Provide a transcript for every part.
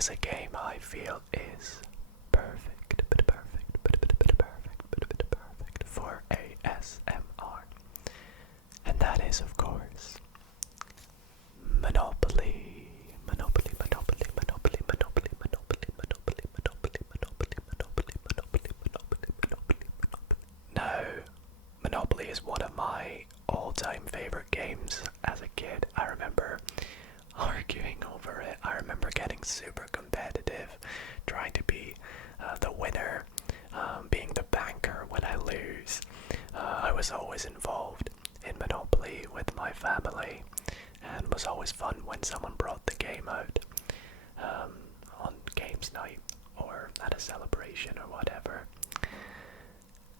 is a game I feel is perfect for ASMR. And that is, of course, Monopoly. Monopoly, Monopoly, Monopoly, Monopoly, Monopoly, Monopoly, Monopoly, Monopoly, Monopoly, Monopoly, Monopoly, Monopoly, Monopoly. Now, Monopoly is one of my all-time favorite games as a kid. I remember arguing over it. I remember getting super competitive, trying to be the winner, being the banker when I lose. I was always involved in Monopoly with my family, and it was always fun when someone brought the game out on games night or at a celebration or whatever.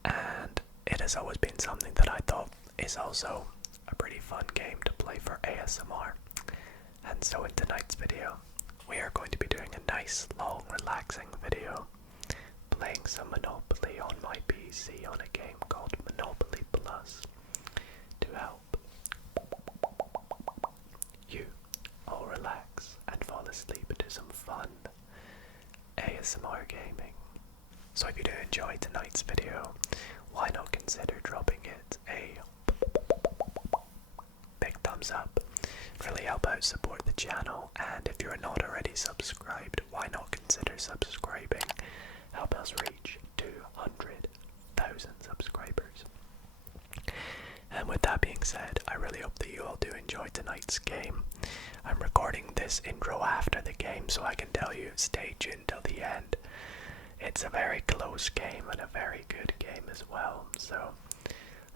And it has always been something that I thought is also a pretty fun game to play for ASMR. And so in tonight's video, we are going to be doing a nice, long, relaxing video playing some Monopoly on my PC on a game called Monopoly Plus to help you all relax and fall asleep to some fun ASMR gaming. So if you do enjoy tonight's video, why not consider dropping it a big thumbs up? Really help out support the channel, and if you're not already subscribed, why not consider subscribing? Help us reach 200,000 subscribers. And with that being said, I really hope that you all do enjoy tonight's game. I'm recording this intro after the game, so I can tell you stay tuned till the end. It's a very close game and a very good game as well, so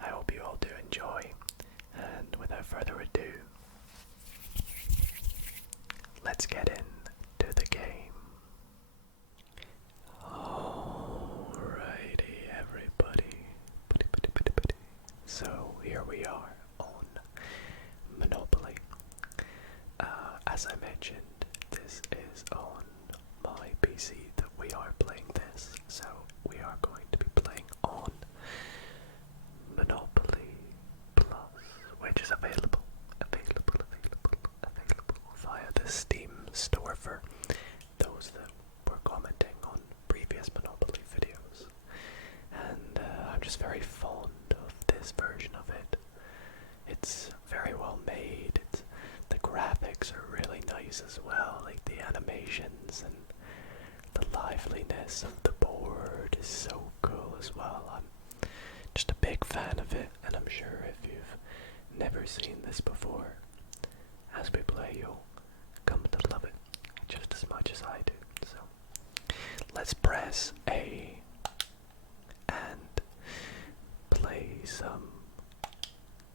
I hope you all do enjoy. And without further ado, let's get into the game. Alrighty, everybody. So here we are on Monopoly. As I mentioned, this is on my PC that we are playing this, so we are going to be playing on Monopoly Plus, which is available via the Steam store for those that were commenting on previous Monopoly videos. And I'm just very fond of this version of it. It's very well made. The graphics are really nice as well, like the animations and the liveliness of the board is so cool as well. I'm just a big fan of it, and I'm sure if you've never seen this before, as we play you'll come to love it just as much as I do. So let's press A and play some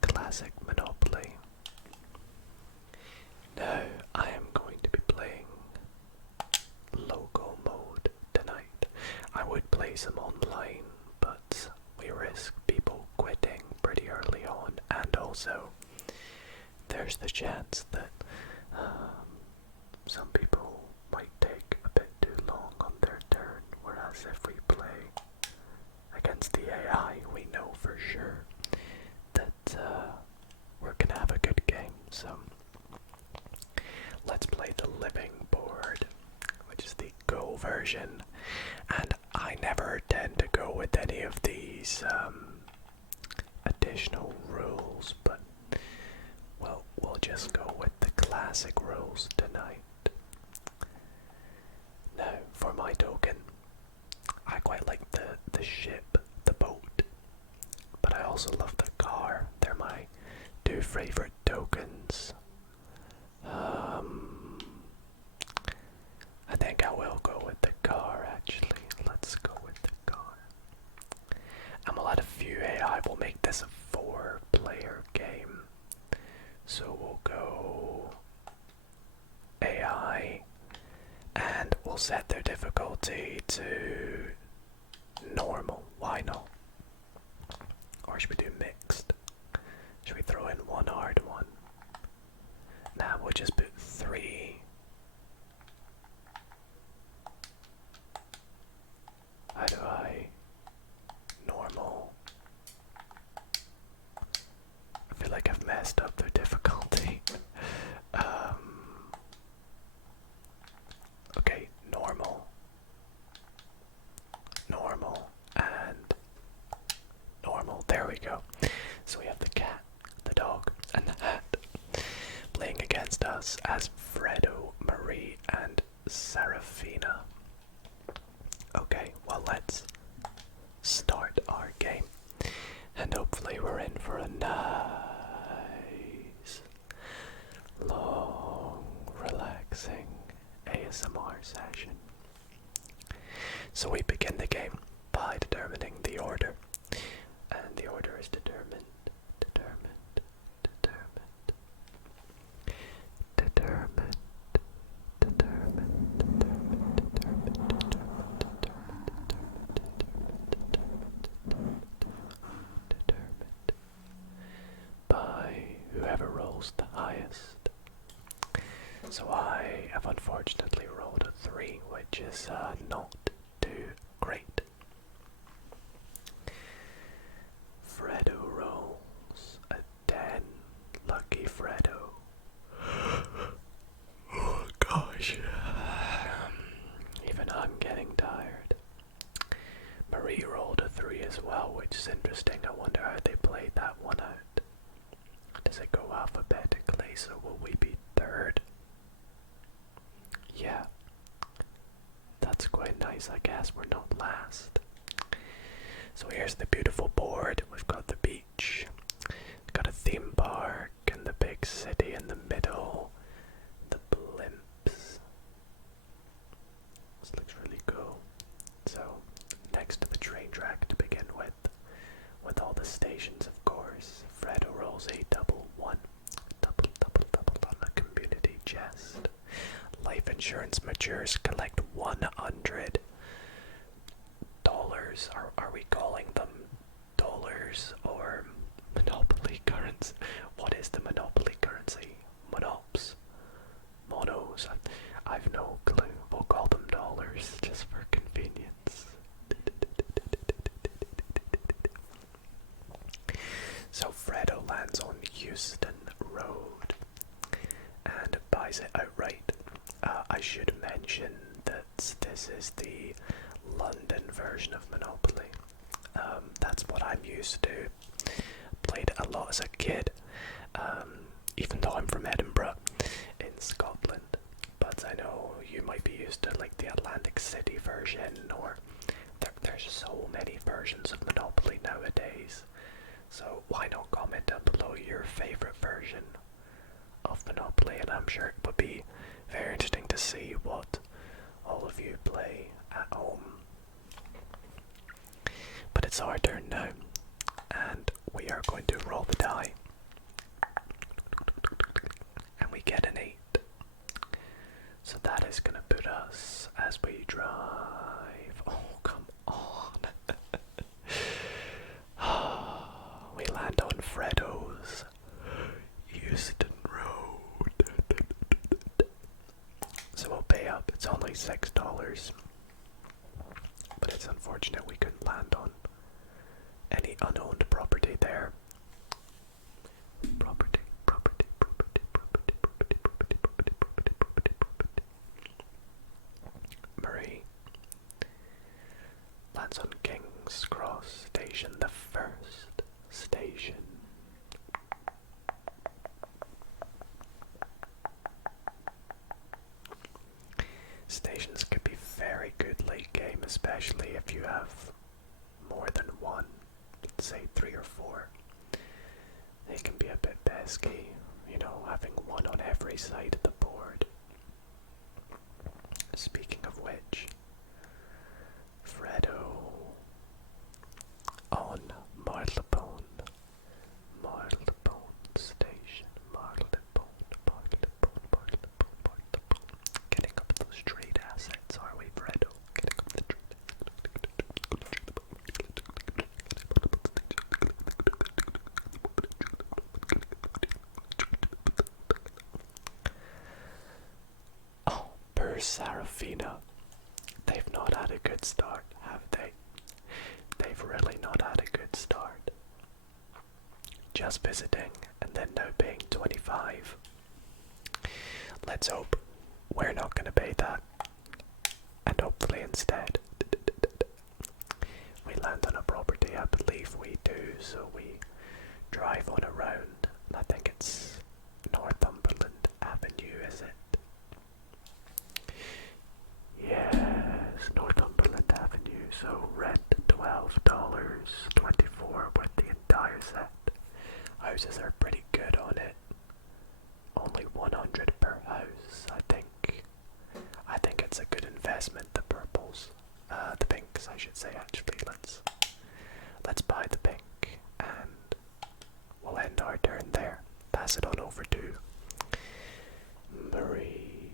classic Monopoly. Now I am going to be playing local mode tonight. I would play some online, but we risk people quitting pretty early on, and also there's the chance that some people might take a bit too long on their turn, whereas if we play against the AI, we know for sure that we're gonna have a good game. So let's play the living board, which is the Go version, and I never tend to go with any of these additional rules, but well, we'll just go with the classic rules tonight. Now, for my token, I quite like the ship, the boat, but I also love the car. They're my two favorite tokens. I think I will go with the car, actually. Let's go with the car. And we'll add a few AI. We'll make this a 4-player game. So we'll go AI, and we'll set their difficulty to normal. Why not? Or should we do mixed? Should we throw in one hard one? Nah, we'll just put 3. How do I? Normal. I feel like I've messed up their difficulty. Okay, Serafina. Okay, well, let's start our game. And hopefully we're in for a nice, long, relaxing ASMR session. So we begin the game by determining the order. And the order is determined. By whoever rolls the highest. So I have unfortunately rolled a 3, which is not too great. Fredo rolls a 10. Lucky Fredo. Oh gosh. Even I'm getting tired. Marie rolled a 3 as well, which is interesting. I wonder how they played that one out. Does it go alphabetically, so will we be third? Yeah. That's quite nice, I guess. We're not last. So here's the beautiful board. We've got the beach. We've got a theme park and the big city in the middle. The blimps. This looks really cool. So, next to the train track to begin with all the stations, of course. Fredo rolls a double 1. Double on the community chest. Life insurance matures. Collect $100. Are we calling them dollars or monopoly currency? What is the monopoly currency? Monops? Monos? I've no clue. We'll call them dollars just for convenience. So Fredo lands on Houston Road and buys it outright. I should mention that this is the London version of Monopoly. That's what I'm used to. Played it a lot as a kid, even though I'm from Edinburgh in Scotland. But I know you might be used to like the Atlantic City version, or there's so many versions of Monopoly nowadays. So why not comment down below your favorite version of Monopoly, and I'm sure it would be very interesting to see what all of you play at home. But it's our turn now, and we are going to roll the die. And we get an 8. So that is going to put us as we drive. Oh, come on. We land on Fredo's Houston Road. So we'll pay up. It's only $6. But it's unfortunate we couldn't land on any unowned property there. Property. Marie lands on King's Cross Station, the first station. Stations could be very good late game, especially if you have more than one, let's say 3 or 4. They can be a bit pesky, having one on every side of the board. Speaking of which, Fredo on Marylebone Station, Marylebone. Getting up those trade assets, are we, Fredo? Getting up the trade. Oh, per Serafina. They've not had a good start, have they? They've really not had a good start. Just visiting, and then now paying 25. Let's hope we're not going to pay that. And hopefully instead, we land on a property. I believe we do, so we drive on around. I think it's Northumberland Avenue, is it? pinks, I should say. Actually, let's buy the pink, and we'll end our turn there. Pass it on over to Marie,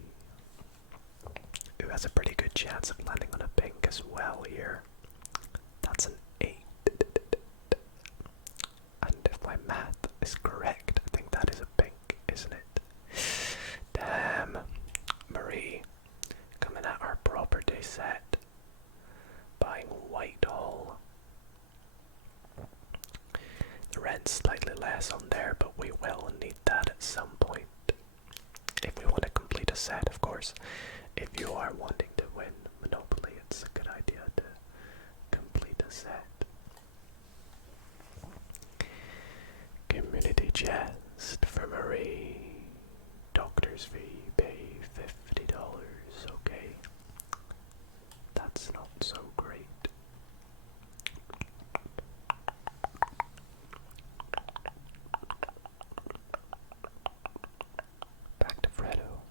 who has a pretty good chance of landing on a pink as well here. That's an 8. And if my math is correct, I think that is a pink, isn't it? Damn. Marie, coming at our property set, buying Whitehall. The rent's slightly less on there, but we will need that at some point. If we want to complete a set, of course. If you are wanting to win Monopoly, it's a good idea to complete a set. Community chest for Marie. Doctor's fee, pay $50. Okay. That's not so great. Back to Fredo.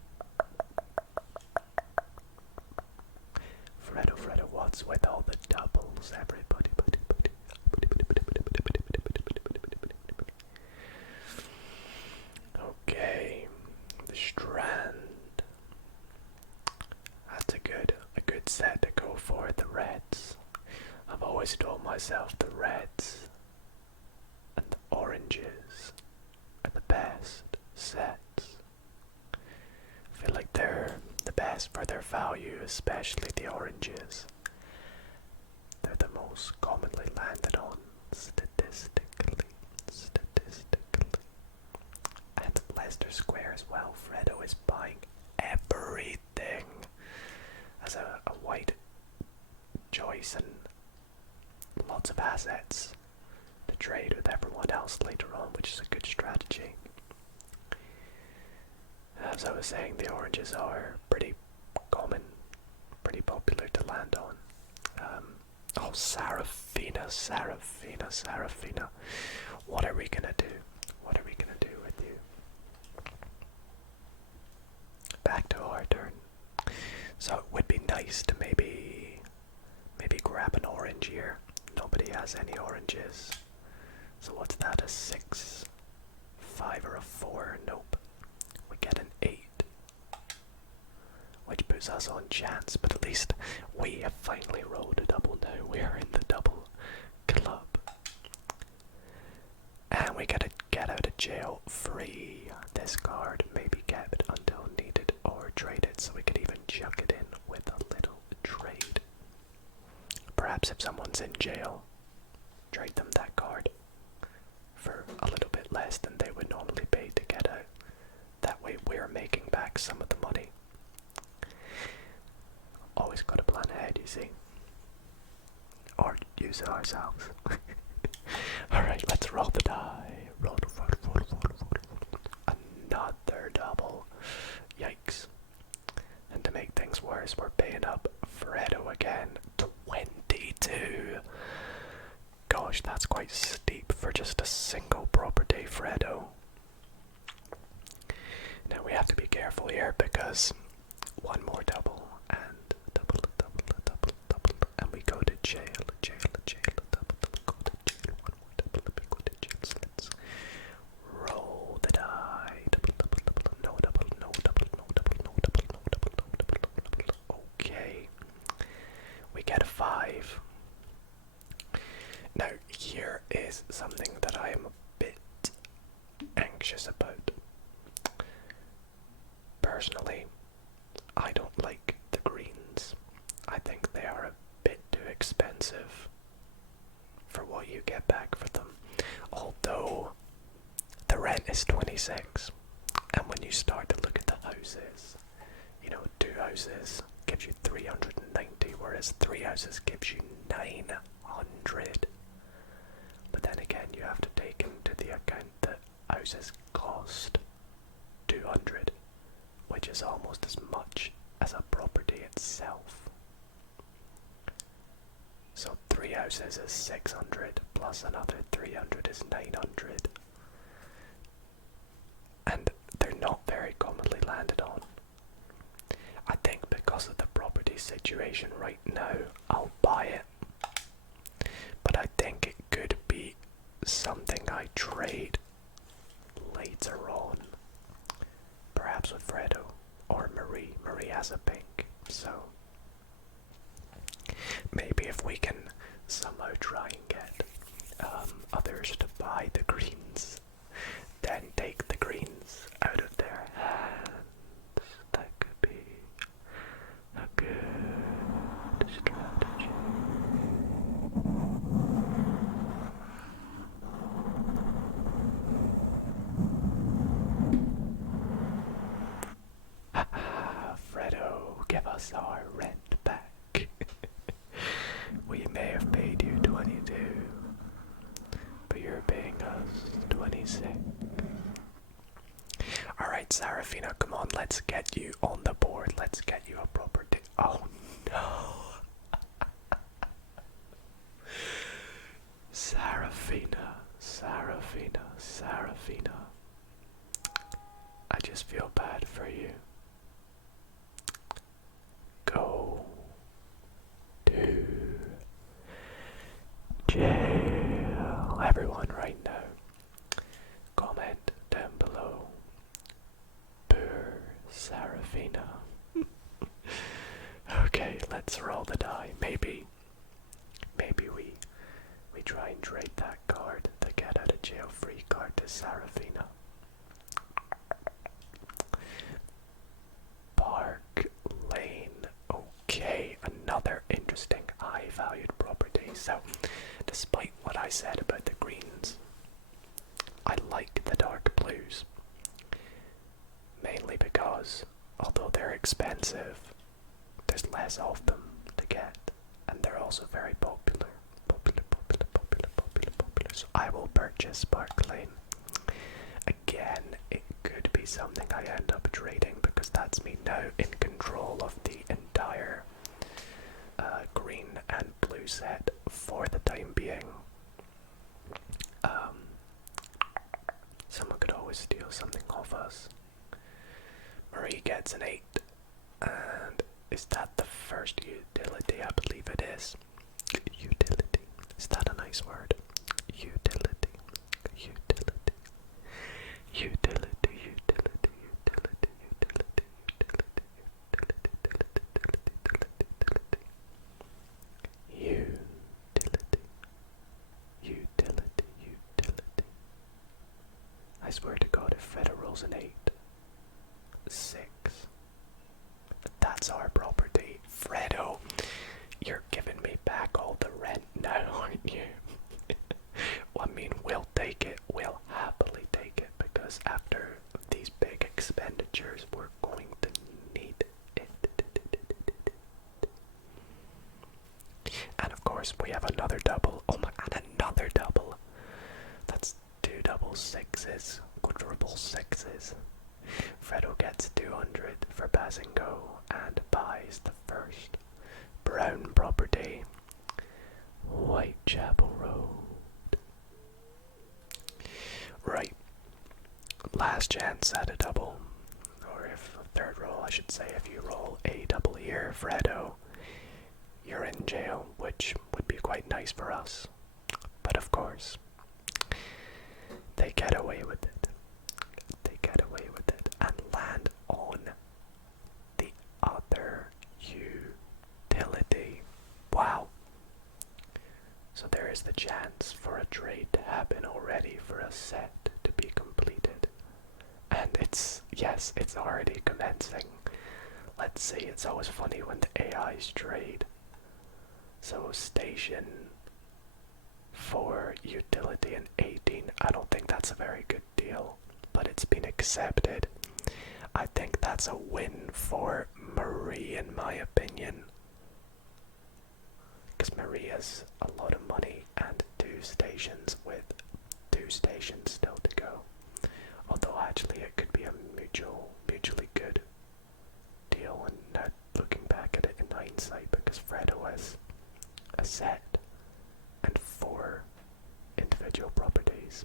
Fredo, what's with all the doubles, everybody? Okay, the Strand. That's a good set to go for. The reds. I've always told myself the reds and the oranges are the best sets. I feel like they're the best for their value, especially the oranges. They're the most commonly landed on statistically. And Leicester Square as well. Fredo is buying everything as a white choice and lots of assets to trade with everyone else later on, which is a good strategy. As I was saying, the oranges are pretty common, pretty popular to land on. Oh, Sarafina. What are we gonna do? What are we gonna do with you? Back to our turn. So it would be nice to maybe grab an orange here. Nobody has any oranges. So what's that, a 6, 5 or a 4? Nope. We get an 8. Which puts us on chance, but at least we have finally rolled a double now. We are in the double club. And we get to get out of jail free. This card may be kept until needed or traded, so we could even chuck it in with a little trade. Perhaps if someone's in jail, trade them that card for a little bit less than they would normally pay to get out. That way we're making back some of the money. Always got to plan ahead, you see. Or use it ourselves. Alright, let's roll the die. Roll. Another double. Yikes. And to make things worse, we're paying up Fredo again. 22. Gosh, that's quite steep for just a single property, Fredo. Now we have to be careful here because one more double and double, and we go to jail, double, go to jail, one more double, and we go to jail. So let's roll the die. No double. Okay. We get a 5. Now here is something that I am a bit anxious about. Personally, I don't like the greens. I think they are a bit too expensive for what you get back for them. Although the rent is 26, and when you start to look at the houses, you know, 2 houses gives you 390, whereas 3 houses gives you 900. But then again, you have to take into the account that houses cost 200, which is almost as much as a property itself. So 3 houses is 600, plus another 300 is 900. And they're not very commonly landed on. I think because of the property money situation right now, I'll buy it. But I think it could be something I trade later on. Perhaps with Fredo or Marie. Marie has a pink, so maybe if we can somehow try and get others to buy the greens, then take the greens out of their hands. That could be a good strategy. Fredo, give us our rent back. We may have paid you 22, but you're paying us 26. Alright, Sarafina, come on, let's get you on the board. Let's get you a proper Oh no! Sarafina, Sarafina, Sarafina. I just feel bad for you. Go to jail. Everyone right now, comment down below. Poor Sarafina. Okay, let's roll the die. Maybe we try and trade that card, the get out of jail free card, to Sarafina. Park Lane. Okay, another interesting high valued property. So, despite what I said about the greens, I like the dark blues. Mainly because, although they're expensive, there's less of them to get, and they're also very popular. So I will purchase Park Lane. Again, it could be something I end up trading because that's me now in control of the entire green and blue set for the time being. Someone could always steal something off us. Marie gets an 8, and is that the first utility? I believe it is. Utility. Is that a nice word? Utility. Utility. Utility. Utility. Utility. Utility. Utility. Utility. I swear to God, if Fredo rolls an 8, 6. That's our property. Fredo, you're giving me back all the rent now, aren't you? Well, I mean, we'll take it. We'll happily take it because after these big expenditures, we're going to need it. And of course, we have another double. Oh my, and another double. That's 2 double 6s, quadruple 6s. Fredo gets 200 for pass and go and buys the first brown property, Whitechapel Road. Right, last chance at a double, or if a third roll, I should say. If you roll a double here, Fredo, you're in jail, which would be quite nice for us. But of course, they get away with it. They get away with it and land on the other utility. Wow. So there is the chance for a trade to happen already, for a set to be completed. And it's already commencing. Let's see, it's always funny when the AIs trade. So station for utility and 18, I don't think that's a very good deal, but it's been accepted. I think that's a win for Marie, in my opinion, because Marie has a lot of money and 2 stations with 2 stations still to go. Although actually it could be a mutually good deal, and now looking back at it in hindsight, because Fredo has a set and 4 individual properties.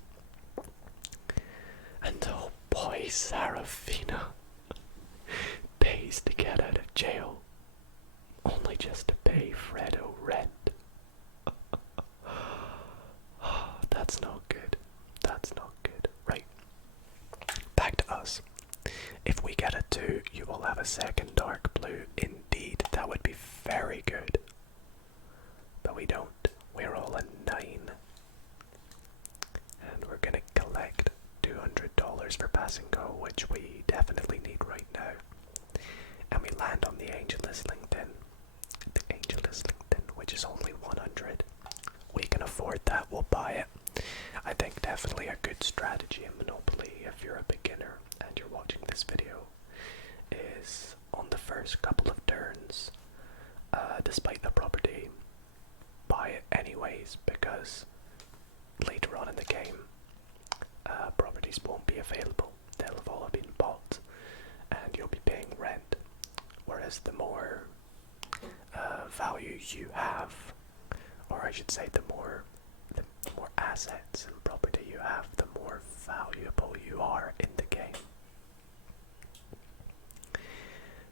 And oh boy, Sarafina pays to get out of jail. have a second dark blue. Indeed, that would be very good. But we don't. We're all a 9. And we're gonna collect $200 for pass and go, which we definitely need right now. And we land on the Angel Islington. The Angel Islington, which is only 100. We can afford that, we'll buy it. I think definitely a good strategy in Monopoly if you're a beginner and you're watching this video is on the first couple of turns, despite the property, buy it anyways, because later on in the game properties won't be available. They'll have all been bought and you'll be paying rent, whereas the more value you have, or I should say the more assets and property you have, the more valuable you are in the game.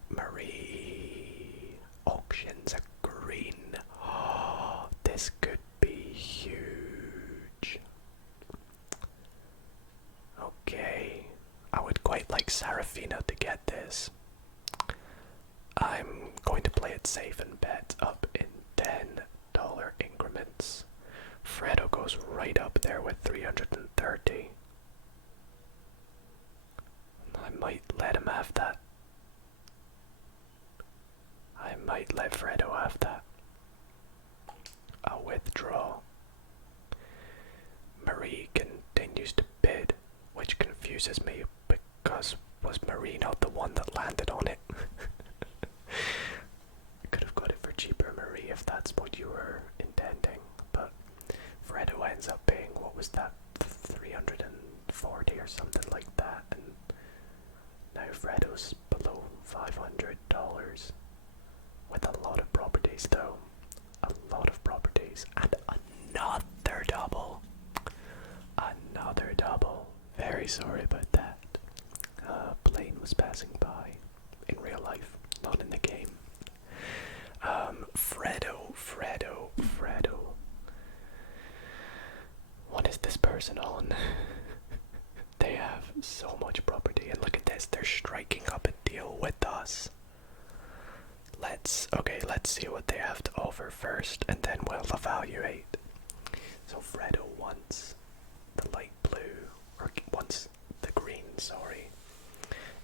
Marie auctions a green. Oh, this could be huge. Okay, I would quite like Serafina to get this. I'm going to play it safe and bet up in $10 increments. Fredo goes right up there with 330. I might let him have that. I might let Fredo have that. I'll withdraw. Marie continues to bid, which confuses me because was Marie not the one that landed on it? Could have got it for cheaper, Marie, if that's what you were intending, but Fredo ends up paying, what was that, 340 or something like that, and now Fredo's below $500 with a lot of properties though. A lot of properties. And another double. Another double. Very sorry about that. Plane was passing by. In real life, not in the game. Fredo. What is this person on? They have so much property, and look at this, they're striking up a deal with us. Let's see what they have to offer first, and then we'll evaluate. So Fredo wants the light blue, or wants the green, sorry,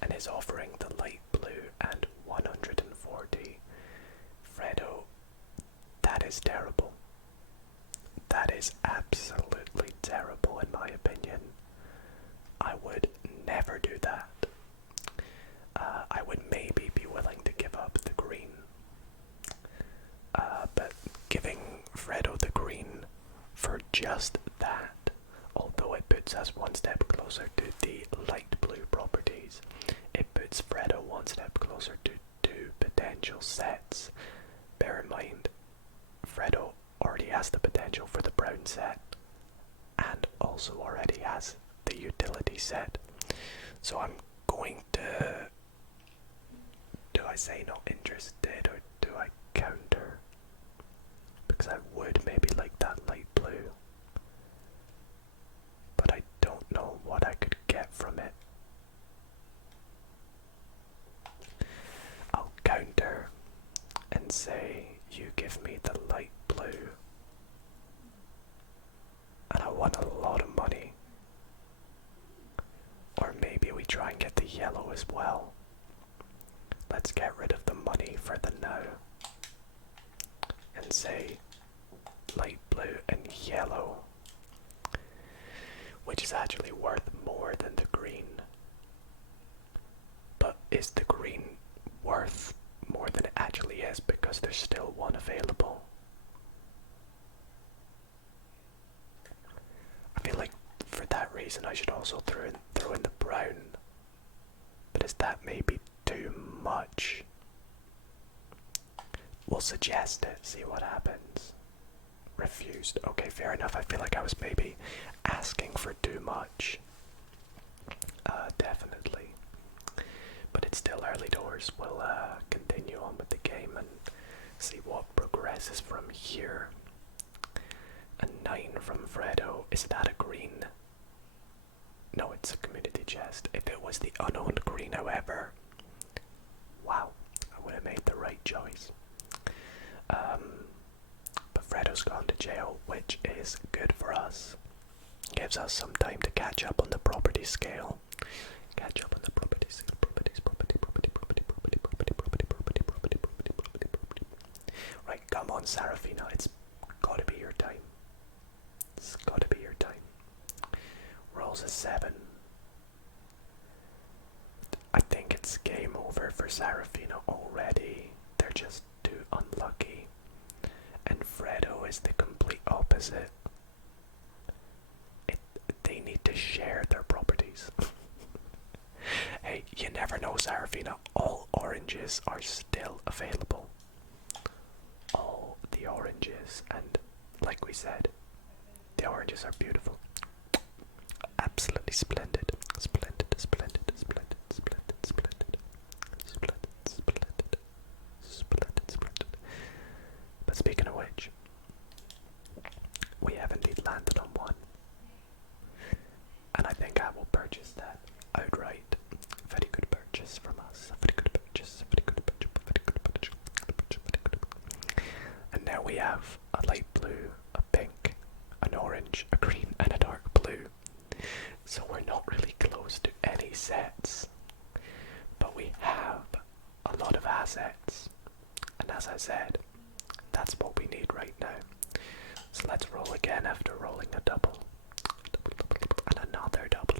and is offering the light blue and 140. Fredo, that is terrible. That is absolutely terrible in my opinion. I would never do that. I would maybe be willing to give up the green. But giving Fredo the green for just that, although it puts us one step closer to the light blue properties, it puts Fredo one step closer to 2 potential sets. Bear in mind, Fredo already has the potential for the brown set, and also already has the utility set. So I'm going to... Do I say not interested, or do I counter? Because I would maybe like that light blue, but I don't know what I could get from it. I'll counter and say you give me the light blue, and I want a lot of money. Or maybe we try and get the yellow as well. Let's get rid of the money for the now and say light blue and yellow, which is actually worth more than the green. But is the green worth more than it actually is because there's still one available? I feel like for that reason I should also throw in the brown. But is that maybe too much? We'll suggest it, see what happens. Refused. Okay, fair enough. I feel like I was maybe asking for too much. Definitely. But it's still early doors. We'll continue on with the game and see what progresses from here. A 9 from Fredo. Is that a green? No, it's a community chest. If it was the unowned green, however, choice. But Fredo's gone to jail, which is good for us. Gives us some time to catch up on the property scale. Catch up on the property scale. Property. Right, come on, Serafina. It's gotta be your time. It's gotta be your time. Rolls a 7. I think it's game over for Serafina already. They're just too unlucky. And Fredo is the complete opposite. They need to share their properties. Hey, you never know, Serafina. All oranges are still available. All the oranges, and like we said, the oranges are beautiful. Absolutely splendid. Splendid. But speaking of which, we have indeed landed on one. And I think I will purchase that outright. Very good purchase from us. Very good purchase. And now we have a light blue, a pink, an orange, a green, and a dark blue. So we're not really close to any sets. But we have a lot of assets. And as I said, that's what we need right now. So let's roll again after rolling a double. And another double.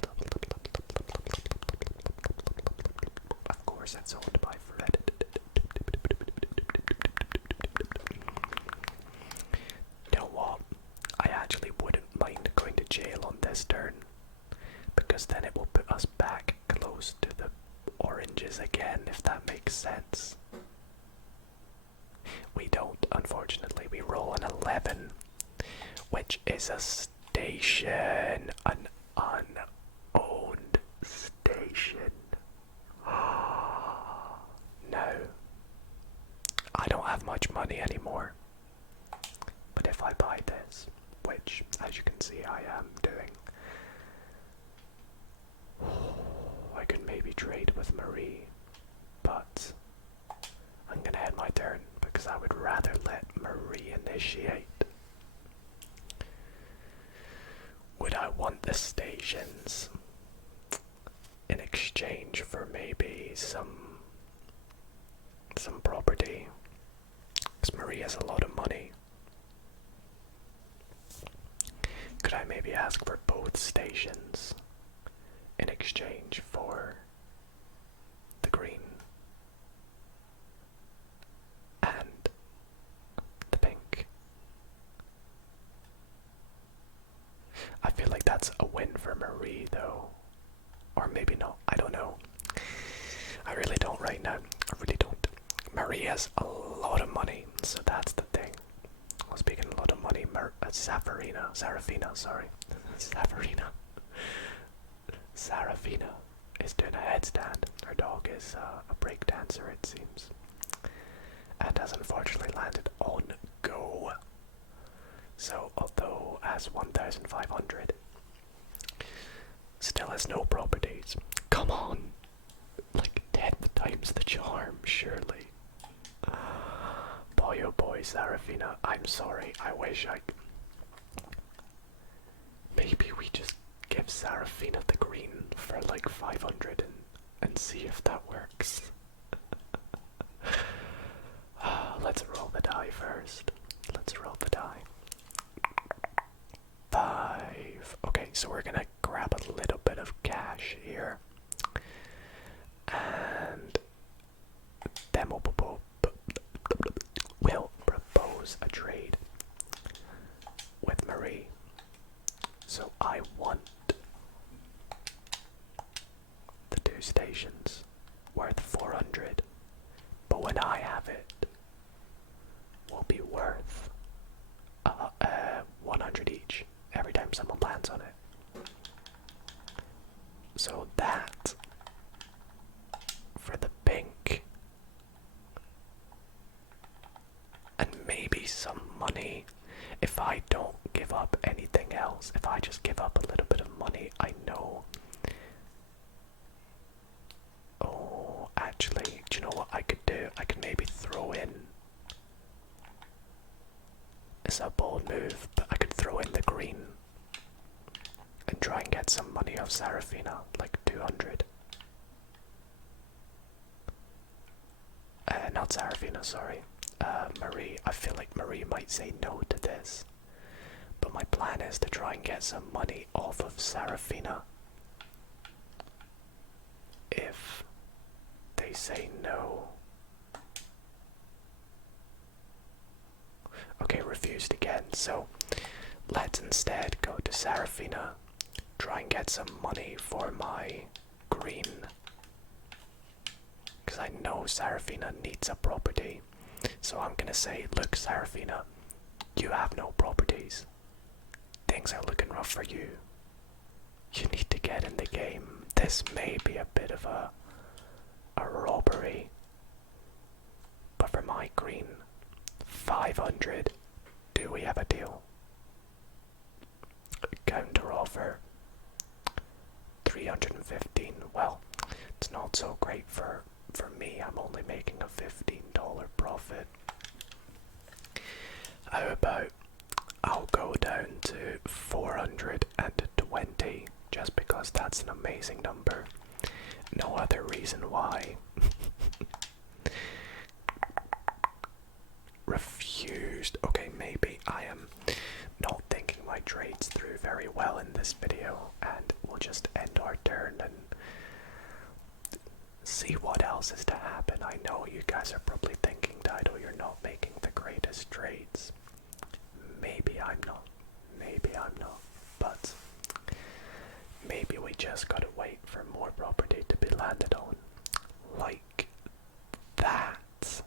Of course, it's owned by Fred. You know what? I actually wouldn't mind going to jail on this turn, because then it will put us back close to the oranges again, if that makes sense. We don't, unfortunately. We roll an 11, which is a station, an unowned station. No, I don't have much money anymore. But if I buy this, which, as you can see, I am doing, I could maybe trade with Marie, but I'm gonna end my turn because I would rather let Marie initiate. Would I want the stations in exchange for maybe some property? Because Marie has a lot of money. Could I maybe ask for both stations in exchange for the green and the pink? I feel like that's a win for Marie though. Or maybe not, I don't know. I really don't right now. I really don't. Marie has a lot of money, so that's the thing. Well, speaking of a lot of money, Serafina, is doing a headstand. Her dog is a break dancer, it seems. And has unfortunately landed on go. So, although has 1,500, still has no properties. Come on! Like 10 times the charm, surely. Boy oh boy, Serafina, I'm sorry. I wish I... Maybe we just give Serafina the green for like 500 and see if that works. Let's roll the die first. Let's roll the die. 5. Okay, so we're gonna grab a little bit of cash here. And then we'll propose a trade with Marie. So I want the 2 stations worth 400, but when I have it, will be worth 100 each every time someone lands on it. So that for the pink, and maybe some money if I don't give up anything else. If I just give up a little bit of money, I know. Oh, actually, do you know what I could do? I could maybe throw in is a bold move, but I could throw in the green and try and get some money off Serafina, like 200. Not Serafina, sorry. Marie. I feel like Marie might say no to this. But my plan is to try and get some money off of Serafina. If they say no. Okay, refused again. So let's instead go to Serafina. Try and get some money for my green. Because I know Serafina needs a property. So I'm gonna say, look Serafina, you have no properties. Things are looking rough for you. You need to get in the game. This may be a bit of a robbery. But for my green, 500, do we have a deal? Counter offer, 315. Well, it's not so great for me. I'm only making a $15 profit. How about I'll go down to 420 just because that's an amazing number. No other reason why. Refused. Okay, maybe I am not thinking my trades through very well in this video, and we'll just end our turn and see what else is to happen. I know you guys are probably thinking, Dido, you're not making the greatest trades. Maybe I'm not. Maybe I'm not. But maybe we just gotta wait for more property to be landed on. Like that.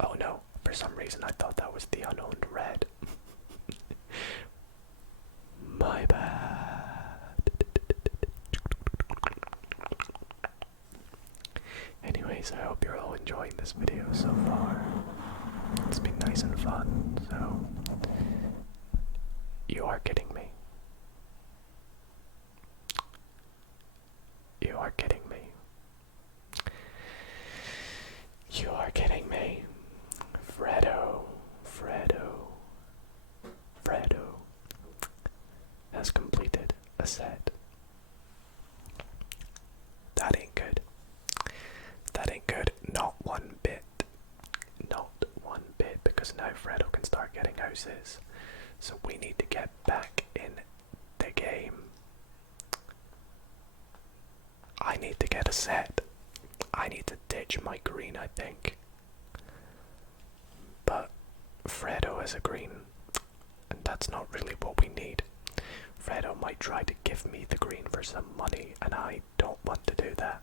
Oh no, for some reason I thought that was the unowned red. My bad. Anyways, I hope you're all enjoying this video so far. It's been nice and fun, so you are kidding me. You are kidding me. You are kidding me. Fredo has completed a set. That ain't good. That ain't good. Not one bit. Not one bit, because now Fredo can start getting houses. So we need to get back in the game. I need to get a set. I need to ditch my green, I think. But Fredo is a green, and that's not really what we need. Fredo might try to give me the green for some money, and I don't want to do that.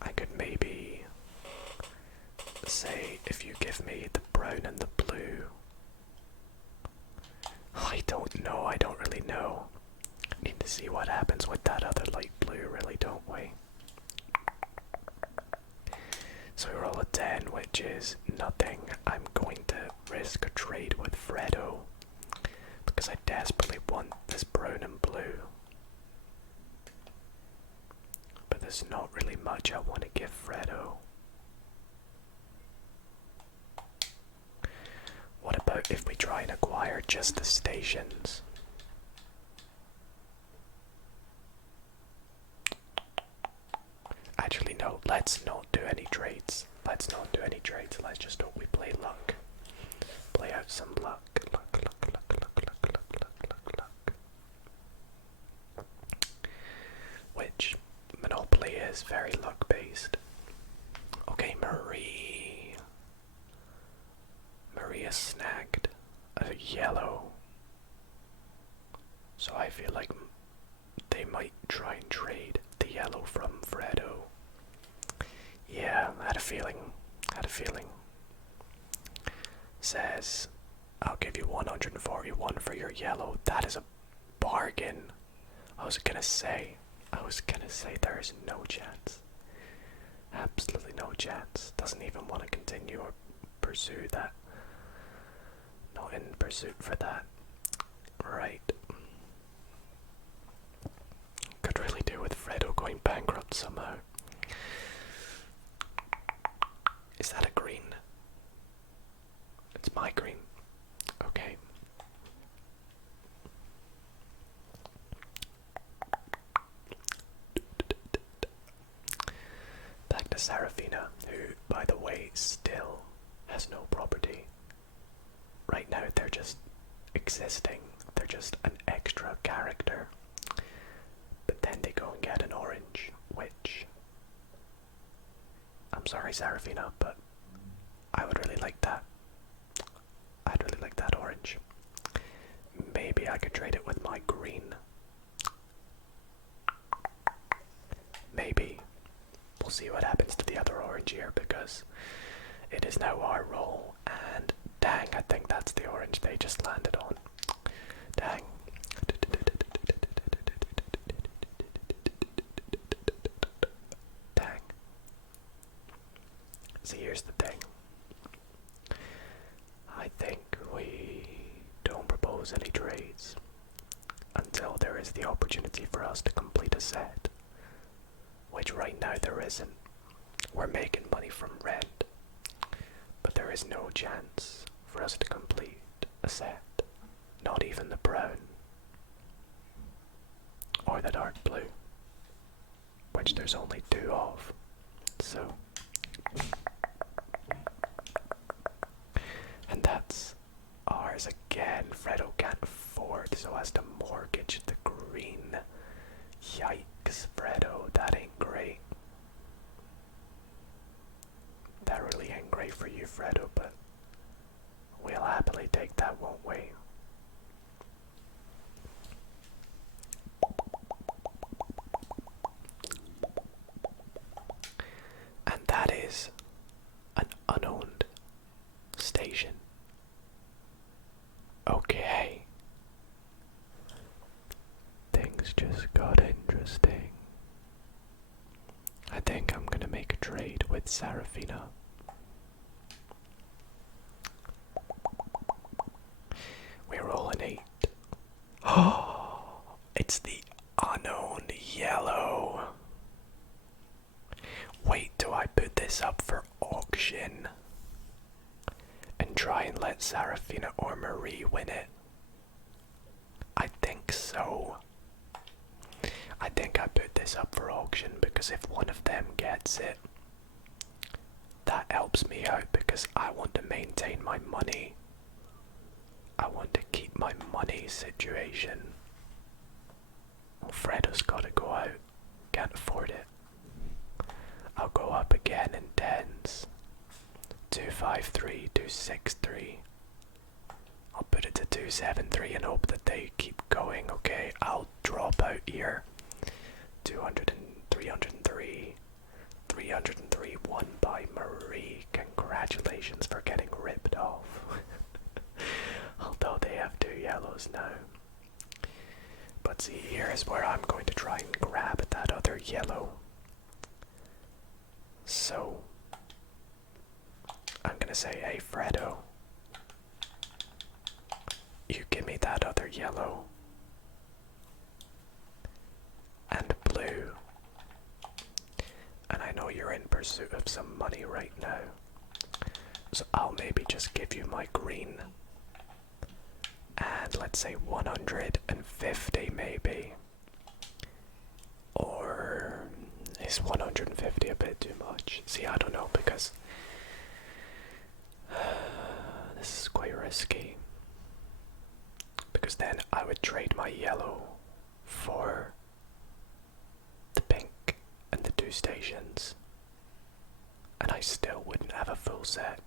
I could maybe say, if you give me the brown and the blue. I don't know, I don't really know. Need to see what happens with that other light blue, really, don't we? So we roll a 10, which is nothing. I'm going to risk a trade with Fredo because I desperately want this brown and blue. But there's not really much I want to give Fredo. What about if we try and acquire just the stations? Actually, no, let's not do any trades. Let's not do any trades. Let's just hope we play luck. Play out some luck. Luck. Which Monopoly is very luck based. Okay, Maria snagged a yellow. So I feel like they might try and trade the yellow from Fredo. Yeah, I had a feeling. Says, I'll give you 141 for your yellow. That is a bargain. I was gonna say there is no chance. Absolutely no chance. Doesn't even want to continue or pursue that. Not in pursuit for that. Right. Could really do with Fredo going bankrupt somehow. Is that a green? select a Seraphina, who, by the way, still has no property. Right now they're just existing, they're just an extra character. But then they go and get an orange, which, I'm sorry Seraphina, but I would really like that. I'd really like that orange. Maybe I could trade it with my green. Maybe. We'll see what happens to the other orange here, because it is now our roll, and dang, I think that's the orange they just landed on. Dang. Dang. See, here's the thing. I think we don't propose any trades until there is the opportunity for us to complete a set, which right now there isn't. We're making money from red, but there is no chance for us to complete a set, not even the brown or the dark blue, which there's only 2 of. So, and that's ours again. Fredo can't afford, so has to mortgage the green. Yikes, Fredo, that ain't great. That really ain't great for you, Fredo, but we'll happily take that, won't we? And that is an unowned station. Okay. Things just got interesting. I think I'm gonna make a trade with Seraphina. We roll an 8. Oh, it's the unknown yellow. Wait, do I put this up for auction and try and let Seraphina or Marie win it? I think so. I think I put this up for auction because if one of them gets it, that helps me out because I want to maintain my money. I want to keep my money situation. Well, Fredo's gotta go out. Can't afford it. I'll go up again in tens. 253, 263. I'll put it to 273 and hope that they keep going. Okay, I'll drop out here. 200 and 303. 303 won by Marie. Congratulations for getting ripped off. Although they have 2 yellows now. But see, here's where I'm going to try and grab that other yellow. So, I'm gonna say, hey Fredo, you give me that other yellow and blue. And I know you're in pursuit of some money right now, so I'll maybe just give you my green. And let's say 150 maybe. Or is 150 a bit too much? See, I don't know, because this is quite risky. Because then I would trade my yellow for the pink and the 2 stations. And I still wouldn't have a full set.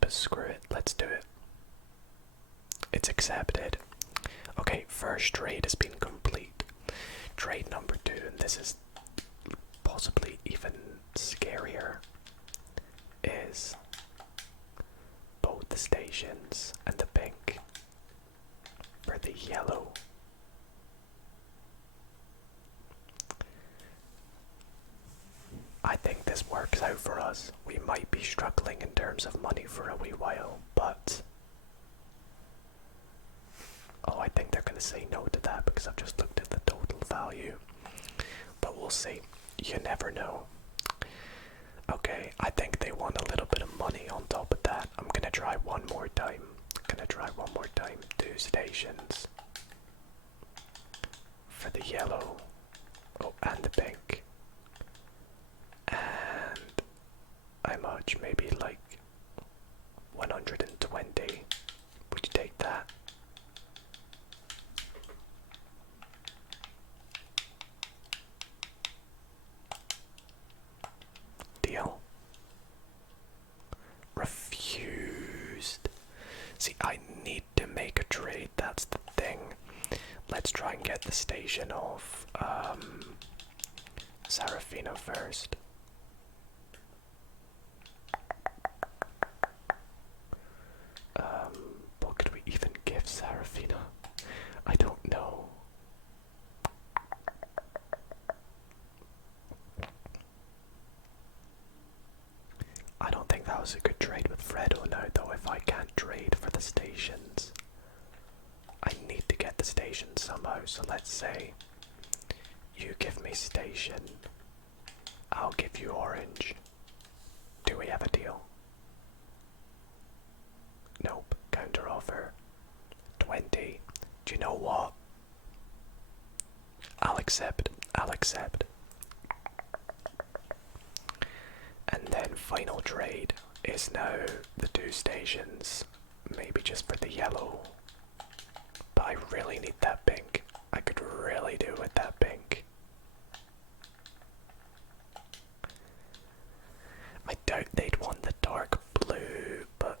But screw it, let's do it. It's accepted. Okay, first trade has been complete. Trade number 2, and this is possibly even scarier, is both the stations and the pink for the yellow. I think this works out for us. We might be struggling in terms of money for a wee while, but oh, I think they're going to say no to that because I've just looked at the total value. But we'll see. You never know. Okay, I think they want a little bit of money on top of that. I'm going to try one more time. 2 stations. For the yellow. Oh, and the pink. get the station of Serafina first. What could we even give Serafina? I don't know. I don't think that was a good trade with Fredo now, though. If I can't trade for the stations, I need to get the station somehow. So let's say you give me station, I'll give you orange. Do we have a deal? Nope. Counter offer. 20. Do you know what? I'll accept. I'll accept. And then final trade is now the 2 stations. Maybe just for the yellow. But I really need that pink. I could really do with that pink. I doubt they'd want the dark blue, but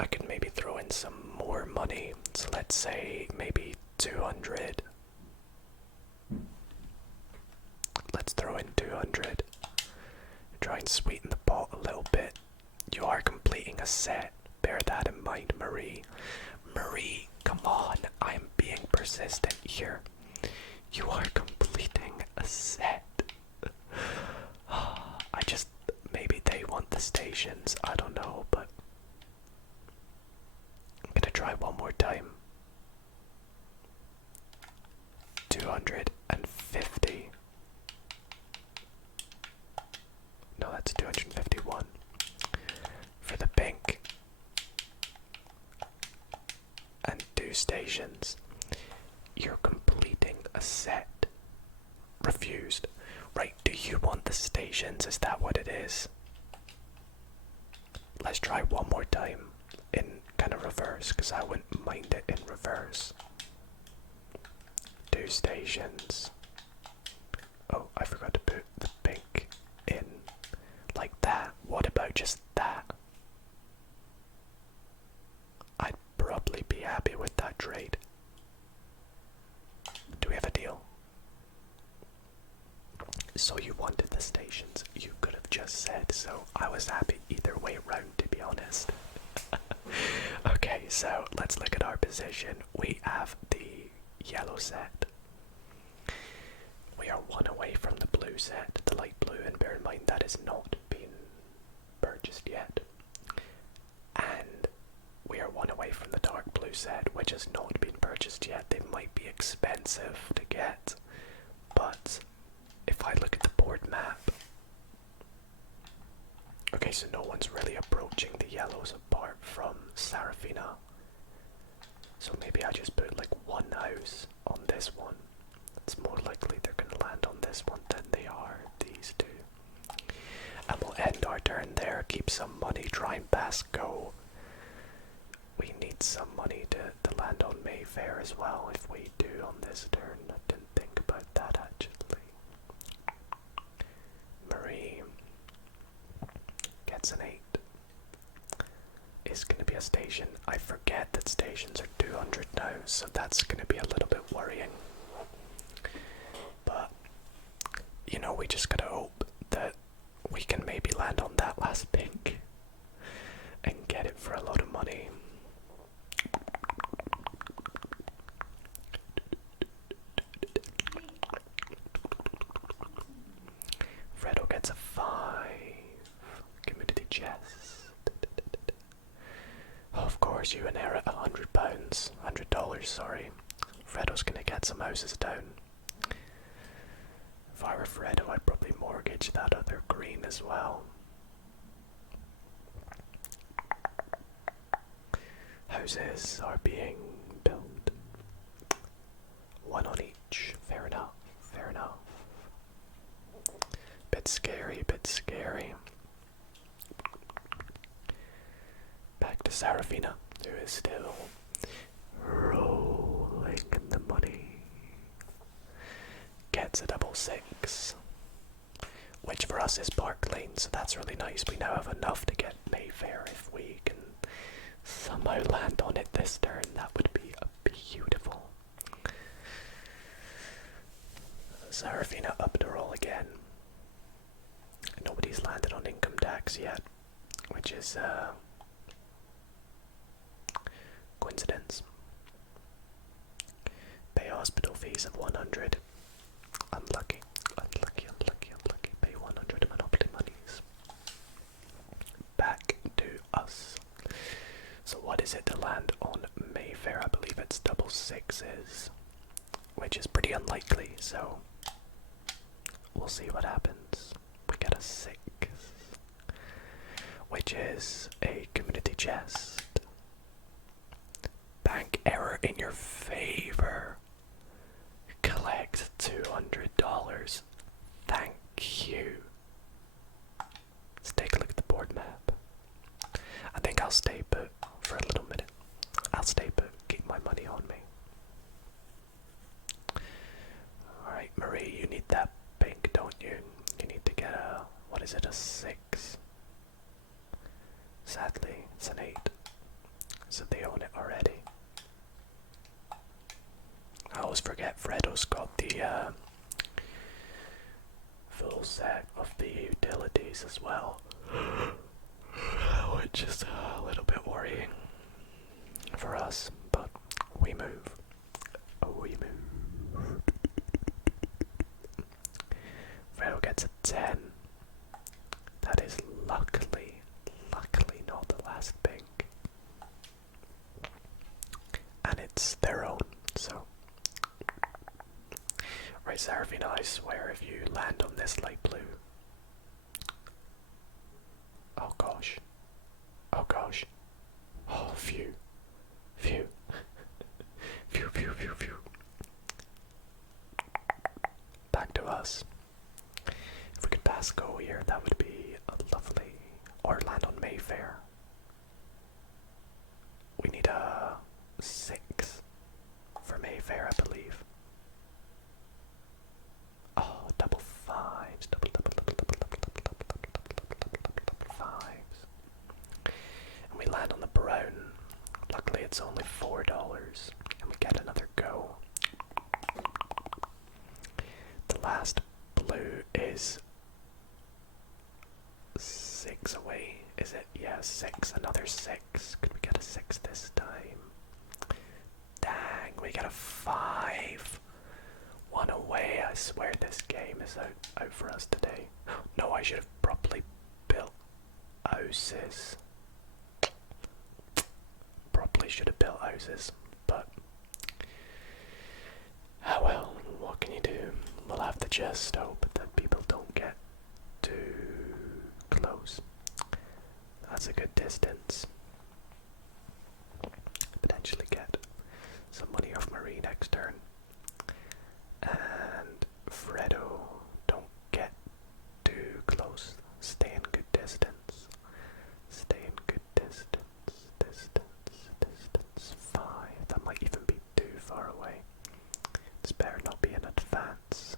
I could maybe throw in some more money. So let's say maybe 200. Let's throw in 200. Try and sweeten the pot a little bit. You are completing a set. Bear that in mind, Marie. Marie, come on. I'm being persistent here. You are completing a set. I just... Maybe they want the stations. I don't know, but... I'm gonna try one more time. 250. No, that's 251. For the pink. And 2 stations. You're completing a set. Refused. Right, do you want the stations? Is that what it is? Let's try one more time in kind of reverse, because I wouldn't mind it in reverse. 2 stations. Oh, I forgot to put the pink in. Like that. What about just that? I'd probably be happy with that trade. Do we have a deal? So you wanted the stations. You could have just said so. I was happy either way round, to be honest. Okay, so let's look at our position. We have the yellow set. We are 1 away from the blue set, the light blue, and bear in mind that has not been purchased yet. And we are 1 away from the dark blue set, which has not been purchased yet. They might be expensive to get, but if I look at the board map... Okay, so no one's really approaching the yellows apart from Serafina. So maybe I just put like 1 house on this one. It's more likely they're going to land on this one than they are these 2. And we'll end our turn there, keep some money, try and pass go. We need some money to land on Mayfair as well, if we do on this turn. I didn't think about that actually. Marie gets an 8. Is going to be a station. I forget that stations are 200 now, so that's going to be a little bit worrying. But, you know, we just gotta hope that we can maybe land on that last pink and get it for a lot of money. Fredo gets a 5. Give me to the chest. Of course, you inherit £100. $100, sorry. Fredo's gonna get some houses down. If I were Fredo, I'd probably mortgage that other green as well. Houses are being built. 1 on each. Fair enough. Fair enough. Bit scary, bit scary. Back to Serafina, who is still rolling in the money. Gets a 666, which for us is Park Lane, so that's really nice. We now have enough to get Mayfair. If we can somehow land on it this turn, that would be beautiful. Serafina up to roll again. Nobody's landed on income tax yet, which is coincidence. Pay hospital fees of 100. Unlucky, unlucky, unlucky, unlucky. Pay 100 Monopoly monies. Back to us. So what is it to land on Mayfair? I believe it's double sixes, which is pretty unlikely, so we'll see what happens. We get a 6, which is a community chest. Bank error in your favor. Collect $200. Thank you. Let's take a look at the board map. I think I'll stay put for a little minute. I'll stay put, keep my money on me. Alright, Marie, you need that pink, don't you? You need to get a, what is it, a 6? Sadly, it's an 8. So they own it already. I always forget Fredo's got the full set of the utilities as well, which is a little bit worrying for us, but we move. Oh, we move. Fredo gets a 10. That is luckily not the last pink. And it's their own, so. Right, Serafina, I swear if you land on this light blue. Oh gosh. Oh gosh. Oh, phew. Phew. Phew, phew, phew, phew. Back to us. If we could pass go here, that would be a lovely. Or land on Mayfair. We need a 6 for Mayfair, I believe. Oh, double 5s, double fives. And we land on the brown. Luckily it's only $4, and we get another go. The last blue is 6 away, is it? Yeah, 6, another 6. Could we get a 6 this time? Dang, we got a 5. 1 away. I swear this game is out for us today. No, I should have properly built houses. Probably should have built houses, but oh well, what can you do? We'll have to just hope that people don't get too close. That's a good distance. Potentially get some money off Marie next turn. And Fredo, don't get too close. Stay in good distance. Stay in good distance. Distance 5. That might even be too far away. This better not be in advance.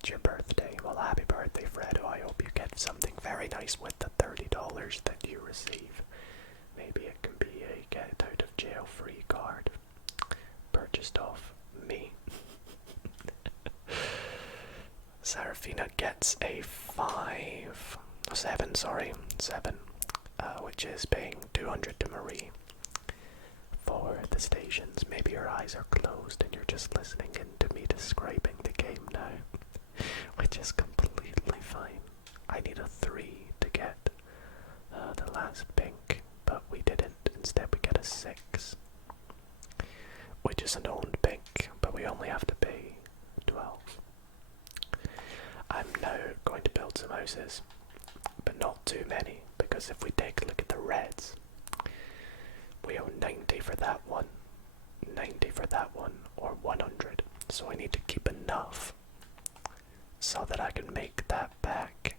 It's your birthday. Well, happy birthday, Fredo. I hope you get something very nice with the $30 that you receive. Maybe it can be a get out of jail free card purchased off me. Serafina gets a 7, which is paying 200 to Marie for the stations. Maybe your eyes are closed and you're just listening in to me describing the game now, which is completely fine. I need a 3 to get the last pink, but we didn't. Instead we get a 6, which is an owned pink, but we only have to pay 12. I'm now going to build some houses, but not too many, because if we take a look at the reds, we owe 90 for that one, 90 for that one, or 100. So I need to keep enough so that I can make that back.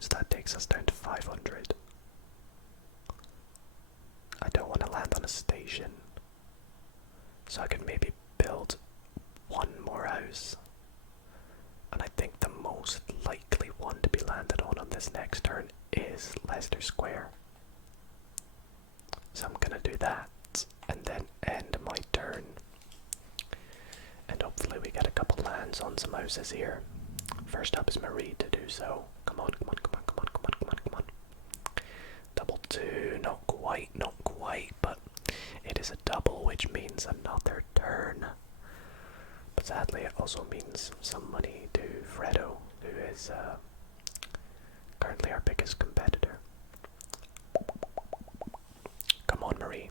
So that takes us down to 500. I don't want to land on a station, so I can maybe build one more house. And I think the most likely one to be landed on this next turn is Leicester Square. So I'm gonna do that and then end my turn on some houses here. First up is Marie to do so. Come on, come on, come on, come on, come on, come on, come on. Double two, not quite, but it is a double, which means another turn. But sadly, it also means some money to Fredo, who is currently our biggest competitor. Come on, Marie.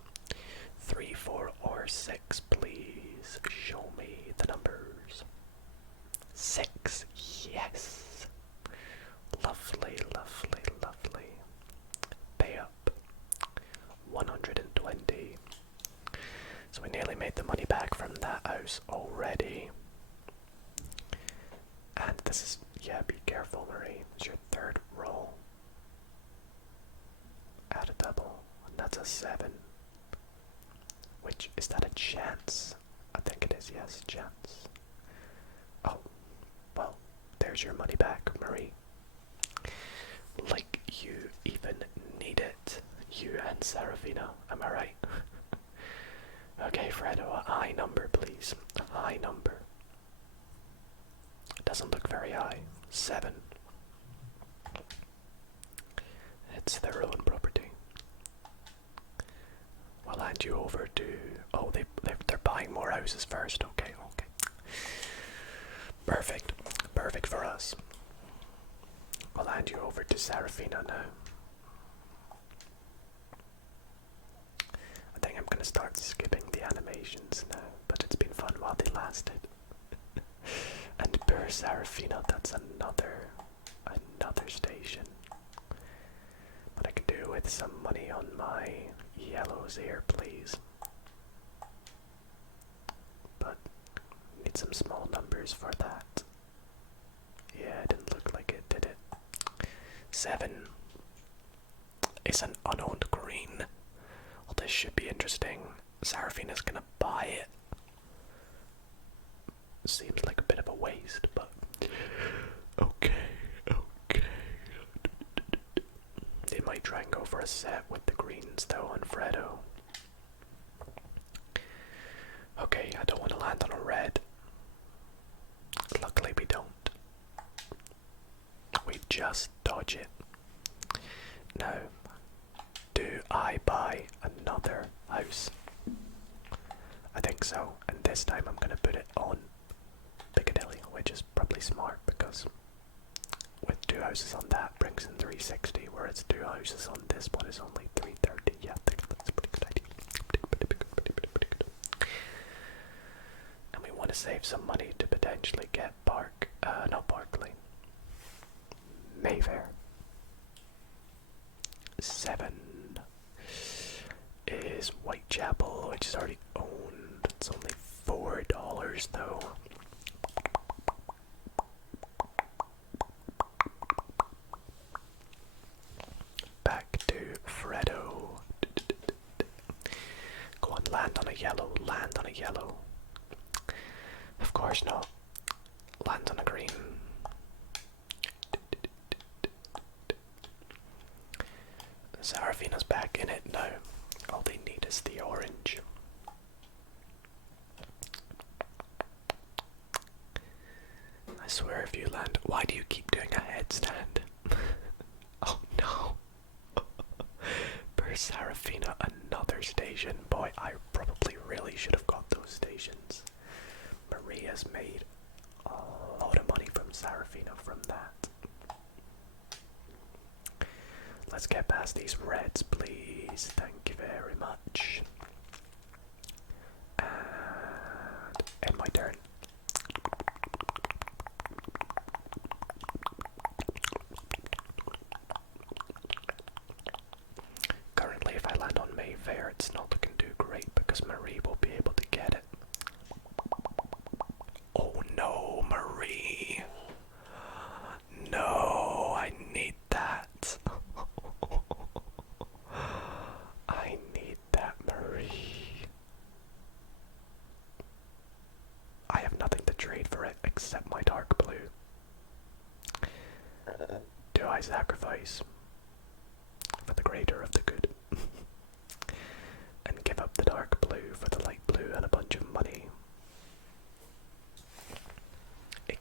3, 4, or 6, please. Show me the numbers. 6, yes. Lovely, lovely, lovely. Pay up. 120. So we nearly made the money back from that house already. And this is, yeah, be careful, Marie. It's your third roll. Add a double, and that's a 7. Which, is that a chance? I think it is, yes, chance. Oh, well, there's your money back, Marie. Like you even need it. You and Serafina, am I right? Okay, Fredo, a high number, please. A high number. It doesn't look very high. 7. It's their own property. We'll hand you over to... Oh, they're buying more houses first. Okay, okay. Perfect. Perfect for us. We'll hand you over to Serafina now. I think I'm gonna start skipping the animations now, but it's been fun while they lasted. And per Serafina, that's another station. But I could do with some money on my yellows here, please. But need some small numbers for that. Yeah, it didn't look like it, did it? 7 is an unowned green. Well, this should be interesting. Serafina's gonna buy it. Seems like a bit of a waste, but okay. They might try and go for a set with the greens though on Fredo. Okay, I don't want to land on a red. Luckily we don't. We just dodge it. Now, do I buy another house? I think so, and this time I'm gonna put it on Piccadilly, which is probably smart because with 2 houses on that brings in 360, whereas 2 houses on this one is only 330. Yeah, I think that's a pretty good idea. Pretty good. And we want to save some money to potentially get not Barclay. Mayfair. 7 is Whitechapel, which is already owned. It's only $4 though. Back to Fredo. Go on, land on a yellow, land on a yellow. Of course not. Land on a green. Serafina's back in it now. All they need is the orange. I swear if you land... Why do you keep doing a headstand? Oh no. Per Serafina, another station. Boy, I probably really should have got those stations. Maria's made a lot of money from Serafina from that. Let's get past these reds, please. Thank you very much. And end my turn. Currently, if I land on Mayfair, it's not looking too great because Marie will be able to get it. Oh no, Marie. No, I need that. I need that, Marie. I have nothing to trade for it except my dark blue. Do I sacrifice for the greater of the good and give up the dark blue for the light blue and a bunch of money? It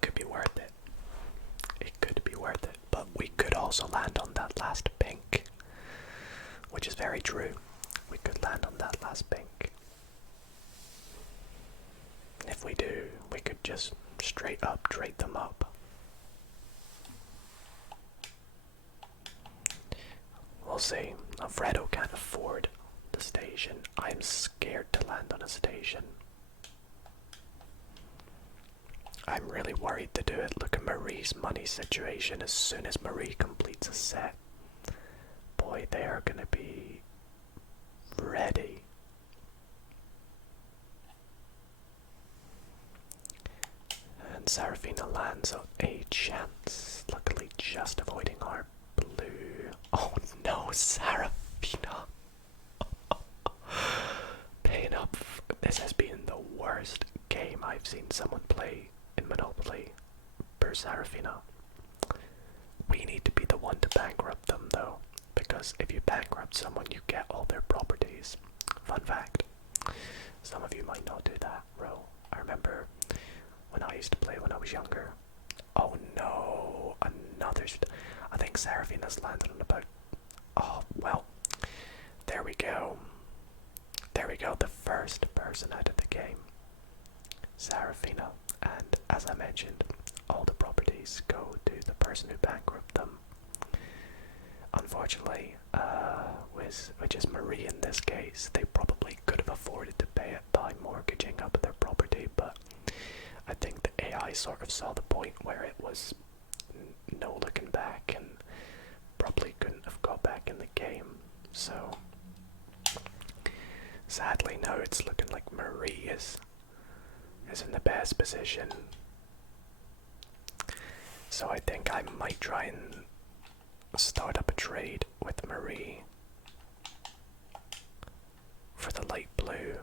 also land on that last pink, which is very true. We could land on that last pink. If we do, we could just straight up trade them up. We'll see. Alfredo can't afford the station. I'm scared to land on a station. I'm really worried to do it. Look at Marie's money situation. As soon as Marie completes a set, boy, they are gonna be ready. And Serafina lands on a chance, luckily just avoiding our blue. Oh no, Serafina! Paying up. This has been the worst game I've seen someone play in Monopoly per Serafina. We need to be the one to bankrupt them though, because if you bankrupt someone you get all their properties. Fun fact. Some of you might not do that, bro. I remember when I used to play when I was younger. Oh no, another. I think Serafina's landed on about. Oh well, there we go. There we go. The first person out of the game, Serafina, and as I mentioned, all the properties go to the person who bankrupted them. Unfortunately, which is Marie in this case, they probably could have afforded to pay it by mortgaging up their property, but I think the AI sort of saw the point where it was no looking back and probably couldn't have got back in the game. So sadly now it's looking like Marie is in the best position. So I think I might try and start up a trade with Marie for the light blue.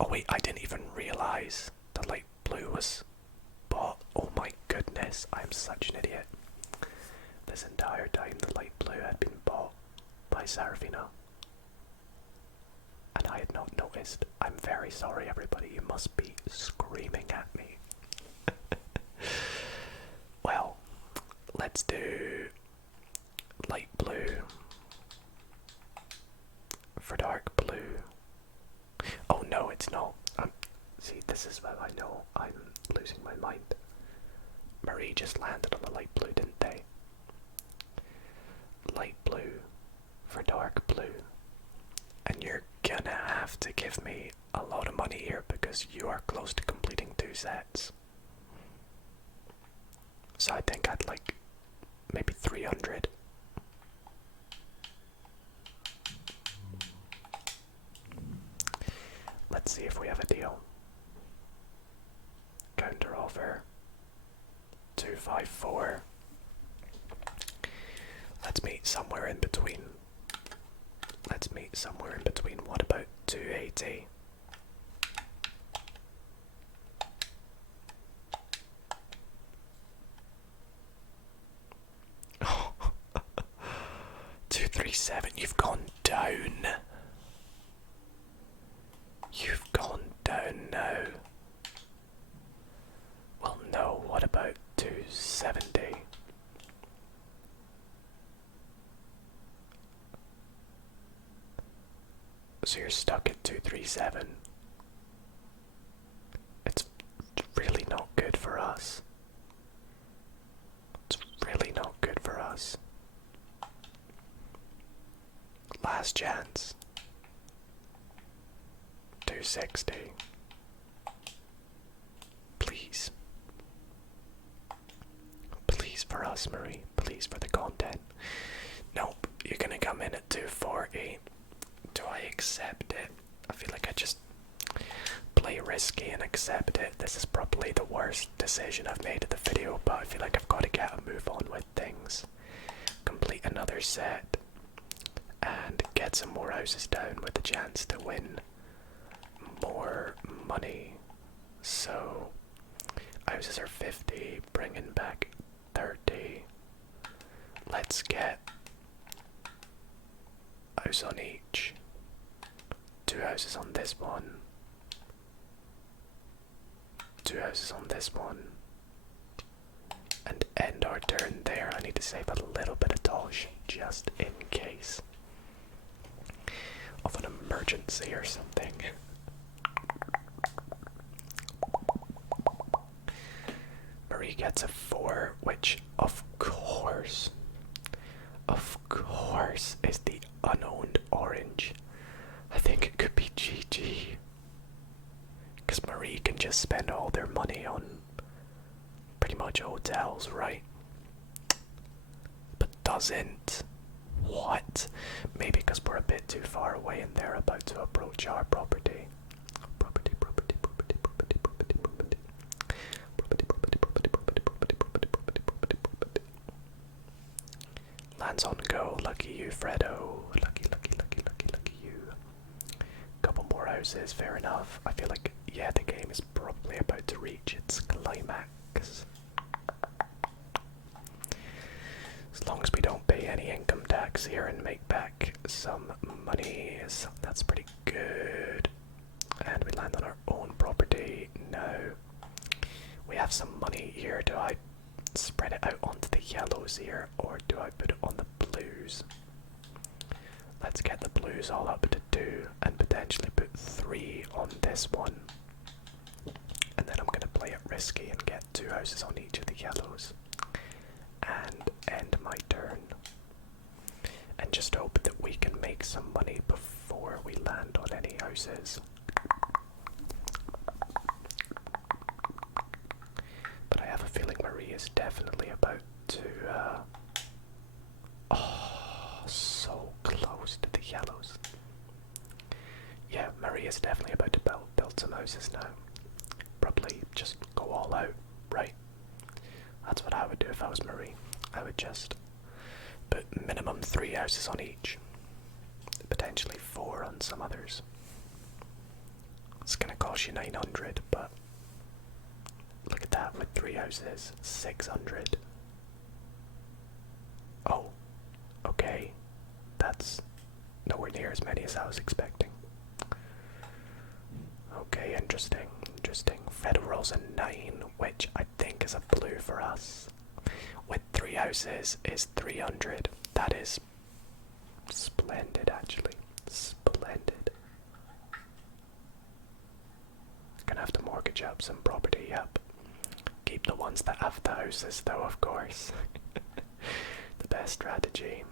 Oh wait, I didn't even realize the light blue was bought. Oh my goodness, I'm such an idiot. This entire time the light blue had been bought by Serafina, and I had not noticed. I'm very sorry everybody, you must be screaming at me. Well, let's do light blue for dark blue. Oh no, it's not. See, this is what I know. I'm losing my mind. Marie just landed on the light blue, didn't they? Light blue for dark blue. And you're gonna have to give me a lot of money here because you are close to completing 2 sets. So I think I'd like maybe 300. Let's see if we have a deal. Counter offer 254. Let's meet somewhere in between. Let's meet somewhere in between. What about 280? Oh. 237. You've gone down. You've gone down now. Well, no, what about 270? So you're stuck at 237. It's really not good for us. It's really not good for us. Last chance. 260. Please. Please for us, Marie. Please for the content. Nope, you're gonna come in at 240. Do I accept it? I feel like I just play risky and accept it. This is probably the worst decision I've made in the video, but I feel like I've got to get a move on with things. Complete another set and get some more houses down with the chance to win more money. So houses are 50, bringing back 30. Let's get house on each. 2 houses on this one. 2 houses on this one. And end our our turn there. I need to save a little bit of dodge just in case of an emergency or something. Marie gets a 4, which of course is the unowned orange. I think it could be GG. Because Marie can just spend all their money on pretty much hotels, right? But doesn't. What? Maybe because we're a bit too far away and they're about to approach our property. Lands on go. Lucky you, Fredo. Lucky you. Couple more houses, fair enough. I feel like, yeah, the game is probably about to reach its climax. As long as we don't pay any income tax here and make back some money, that's pretty good. And we land on our own property. No. We have some money here. Do I spread it out onto the yellows here, or do I put it on the blues? Let's get the blues all up to 2 and potentially put 3 on this one. And then I'm going to play it risky and get 2 houses on each of the yellows. And end my turn. And just hope that we can make some money before we land on any houses. But I have a feeling Marie is definitely about to... oh, so close to the yellows. Yeah, Marie is definitely about to build some houses now. Probably just go all out, right? That's what I would do if I was Marie. I would just put minimum 3 houses on each. Potentially 4 on some others. It's gonna cost you 900, but look at that, with 3 houses, 600. Oh, okay. That's nowhere near as many as I was expecting. Okay, interesting. Fred rolls a 9, which I think is a blue for us. With 3 houses is 300. That is splendid, actually. Splendid. Gonna have to mortgage up some property, yep. Keep the ones that have the houses, though, of course. The best strategy.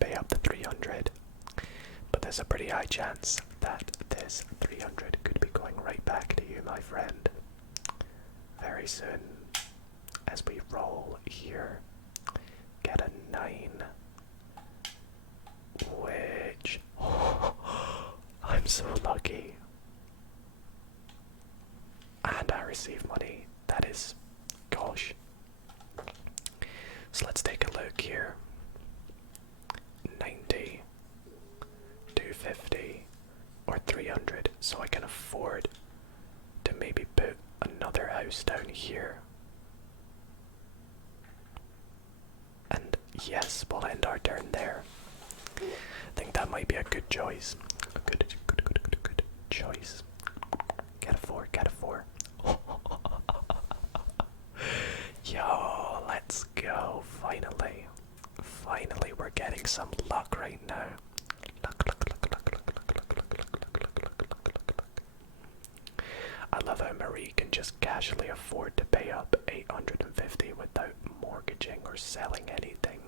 Pay up the 300. But there's a pretty high chance that this 300 could be going right back to you, my friend. Very soon. As we roll here. Get a 9. Which... I'm so lucky. And I receive money. That is... gosh. So let's take a look here. 90, 250, or 300, so I can afford to maybe put another house down here. And yes, we'll end our turn there. I think that might be a good choice. A good choice. Get a 4, get a 4. Yo, let's go, finally. Finally, we're getting some luck right now. Luck. I love how Marie can just casually afford to pay up 850 without mortgaging or selling anything.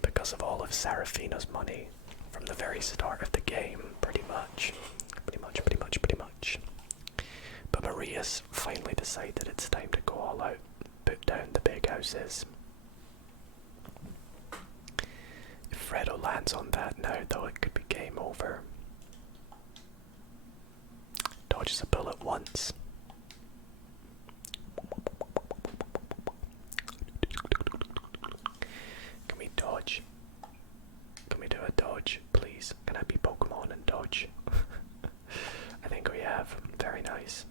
Because of all of Serafina's money from the very start of the game, pretty much. But Maria's finally decided it's time to go all out, put down the big houses. If Fredo lands on that now, though, it could be game over. Dodges a bullet once. Can we dodge? Can we do a dodge, please? Can I be Pokemon and dodge? I think we have. Very nice.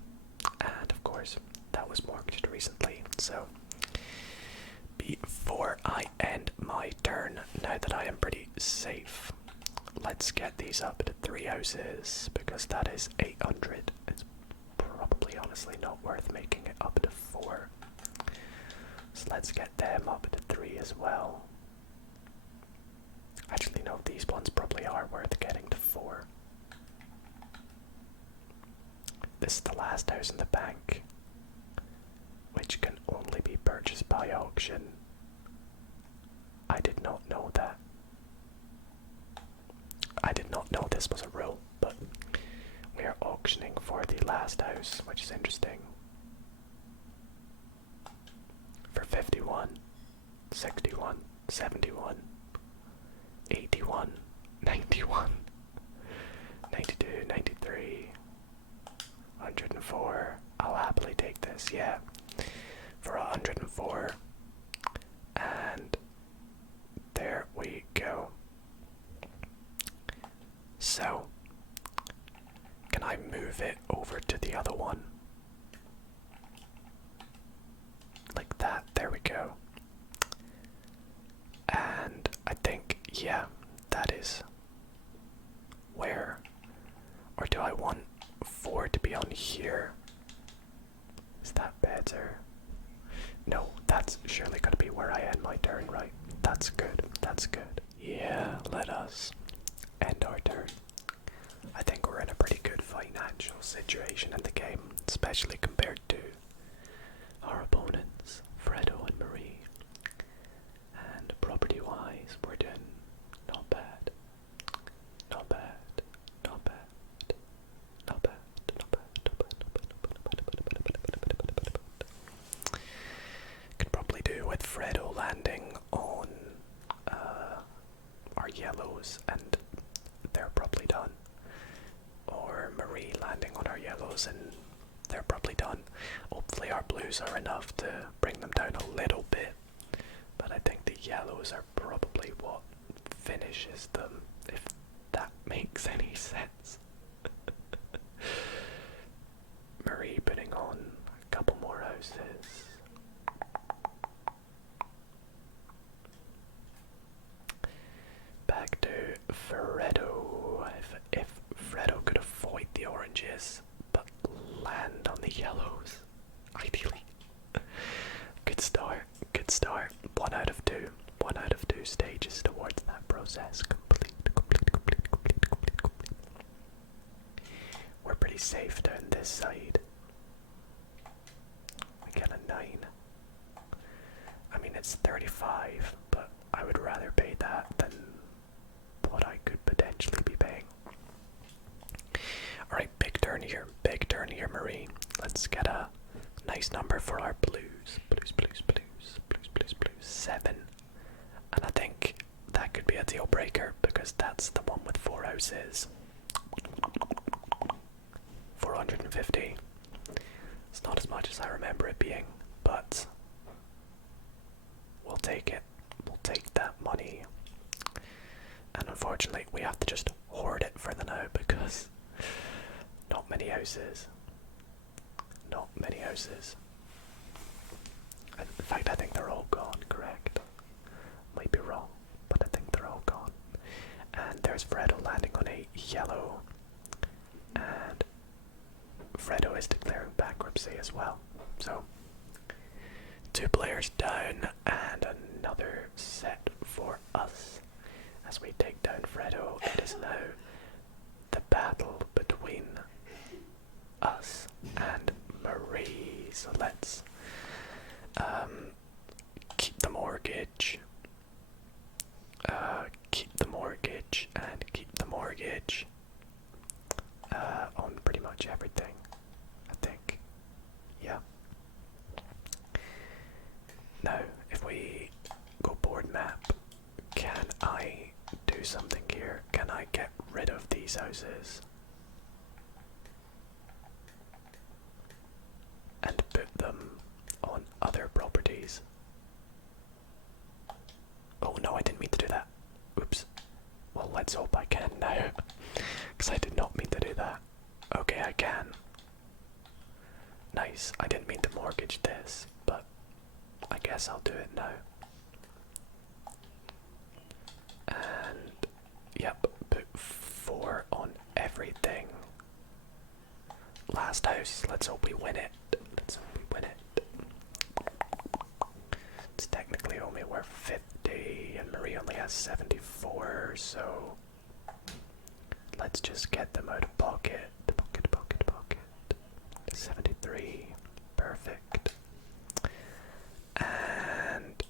And of course, that was mortgaged recently, so before I end my turn, now that I am pretty safe, let's get these up to 3 houses, because that is 800. It's probably honestly not worth making it up to 4. let's get them up to 3 as well. Actually, no, these ones probably are worth getting to 4. This is the last house in the bank, which can only be purchased by auction. I did not know that. I did not know this was a rule, but we are auctioning for the last house, which is interesting. For 51, 61, 71, 81, 91, 92, 93, 104. I'll happily take this, yeah. For 104. And there we go. So, can I move it over to the other one? Like that, there we go. And I think, yeah, that is where. Or do I want 4 to be on here? Is that better? No, that's surely going to be where I end my turn, right? That's good, that's good. Yeah, let us end our turn. I think we're in a pretty good financial situation in the game, especially compared to our opponents, Fredo and Marie. And property-wise, we're doing not bad. Not bad. Not bad. Not bad. Not bad. Not bad. Could probably do with Fredo landing on our yellows, and they're probably done. Or Marie landing on our yellows, and they're probably done. Hopefully our blues are enough to bring them down a little bit, but I think the yellows are probably what finishes them, if that makes any sense. Marie putting on a couple more houses. Back to Fredo. If Fredo could avoid the oranges, but land on the yellows, ideally. Good start, good start. 1 out of 2. 1 out of 2 stages towards that process. Complete. We're pretty safe down this side. We get a 9. I mean, it's 35, but I would rather pay that than what I could potentially be paying. Alright, big turn here, Marie. Let's get a nice number for our blues. Blues. 7. And I think that could be a deal breaker, because that's the one with 4 houses. 450. It's not as much as I remember it being, but we'll take it. We'll take that money. And unfortunately, we have to just hoard it for the now, because not many houses. Not many houses. In fact, I think they're all gone, correct? Might be wrong, but I think they're all gone. And there's Fredo landing on a yellow. And Fredo is declaring bankruptcy as well. So, 2 players down, and another set for us. As we take down Fredo, it is now the battle between us and Marie. So let's keep the mortgage, and keep the mortgage on pretty much everything, I think. Yeah. Now, if we go board map, can I do something here? Can I get rid of these houses and put them on other properties? Oh no, I didn't mean to do that. Oops. Well, let's hope I can now, because I did not mean to do that. Okay, I can. Nice. I didn't mean to mortgage this, but I guess I'll do it now. And yep, put 4 on everything. Last house, let's hope we win it. Let's hope we win it. we're 50 and Marie only has 74, so let's just get them out of pocket. Pocket. 73. Perfect. And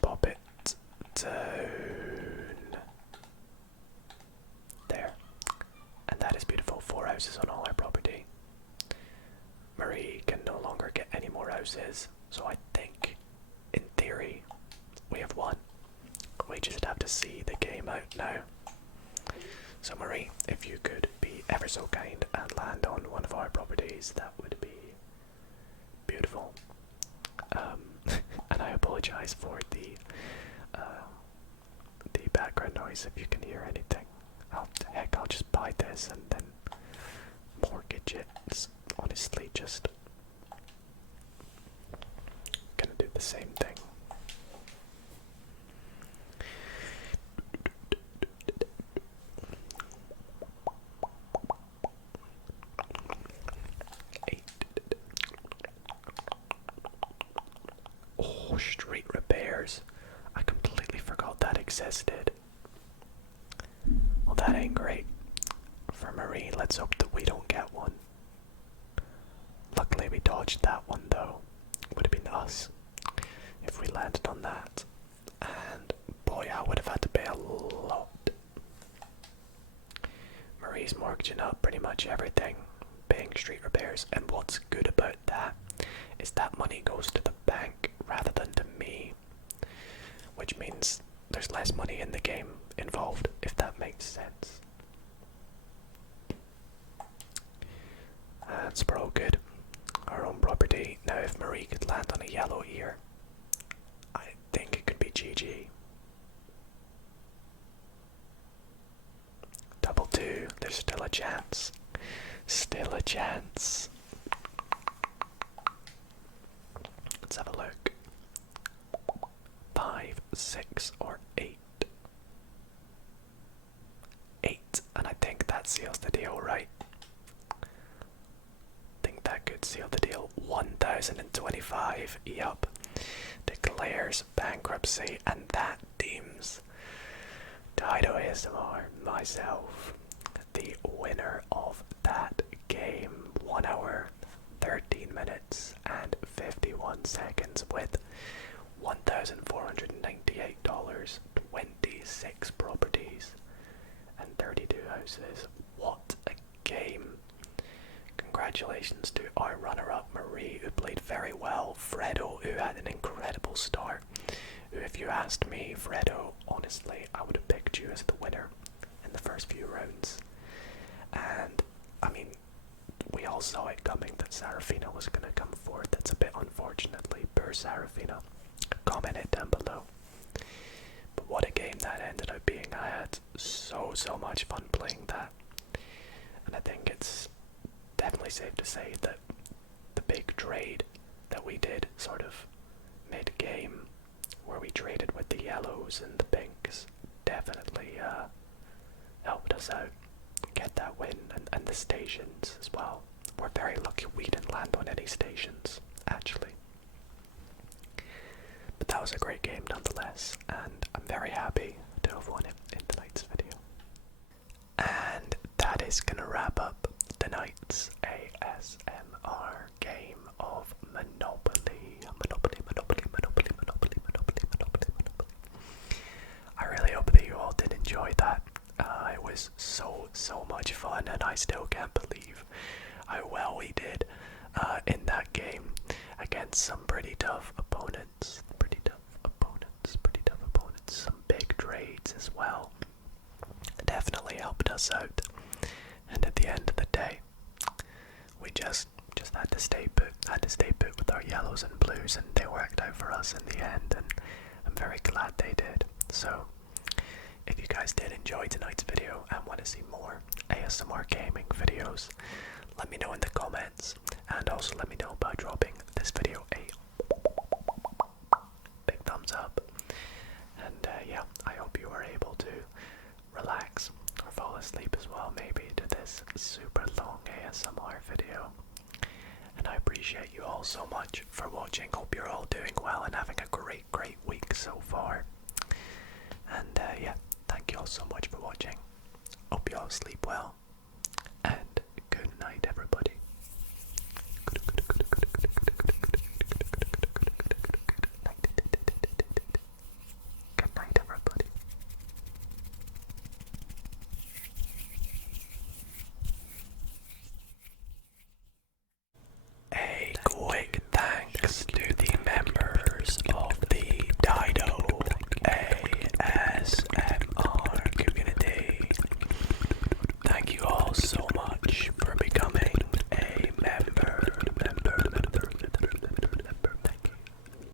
pop it down. There. And that is beautiful. 4 houses on all our property. Marie can no longer get any more houses, so I think, in theory, we have won. We just have to see the game out now. So Marie, if you could be ever so kind and land on one of our properties, that would be beautiful. And I apologize for the background noise if you can hear anything. I'll just buy this and then mortgage it. It's honestly just gonna do the same thing. Oh, street repairs. I completely forgot that existed. Well, that ain't great. For Marie, let's hope that we don't get one. Luckily we dodged that one though. Would have been us if we landed on that. And boy, I would have had to pay a lot. Marie's mortgaging up pretty much everything, paying street repairs, and what's good about that is that money goes to the bank rather than to me, which means there's less money in the game involved, if that makes sense. That's pro good. Our own property. Now if Marie could land on a yellow here, I think it could be GG. Double 2, there's still a chance. Still a chance. Let's have a look. 5, 6, or 8. 8, and I think that seals the deal, right? Think that could seal the deal. 1025, yup. Declares bankruptcy, and that deems Dido ASMR, myself, the winner of that game. 1 hour, 13 minutes, and 51 seconds with $1,498, 26 properties, and 32 houses. What a game. Congratulations to our runner-up Marie, who played very well, Fredo, who had an incredible start, who, if you asked me, Fredo, honestly, I would have picked you as the winner in the first few rounds. And, I mean, we all saw it coming that Serafina was going to come forward. That's a bit unfortunately. Poor Serafina. Comment it down below. But what a game that ended up being. I had so much fun playing that. And I think it's definitely safe to say that the big trade that we did sort of mid-game, where we traded with the yellows and the pinks, definitely helped us out get that win, and the stations as well. We're very lucky we didn't land on any stations, actually. But that was a great game nonetheless, and I'm very happy to have won it in tonight's video. And that is gonna wrap up tonight's ASMR game of Monopoly. Monopoly. I really hope that you all did enjoy that. It was so much fun, and I still can't believe how well we did in that game against some pretty tough opponents. Some big trades as well. It definitely helped us out. And at the end of the day, we just had to stay put with our yellows and blues, and they worked out for us in the end, and I'm very glad they did. So if you guys did enjoy tonight's video and want to see more ASMR gaming videos, let me know in the comments, and also let me know by dropping this video a big thumbs up. And yeah, I hope you are able to relax or fall asleep as well, maybe, to this super long ASMR video. And I appreciate you all so much for watching. Hope you're all doing well and having a great week so far. And yeah, thank you all so much for watching. Hope you all sleep well. And good night, everybody.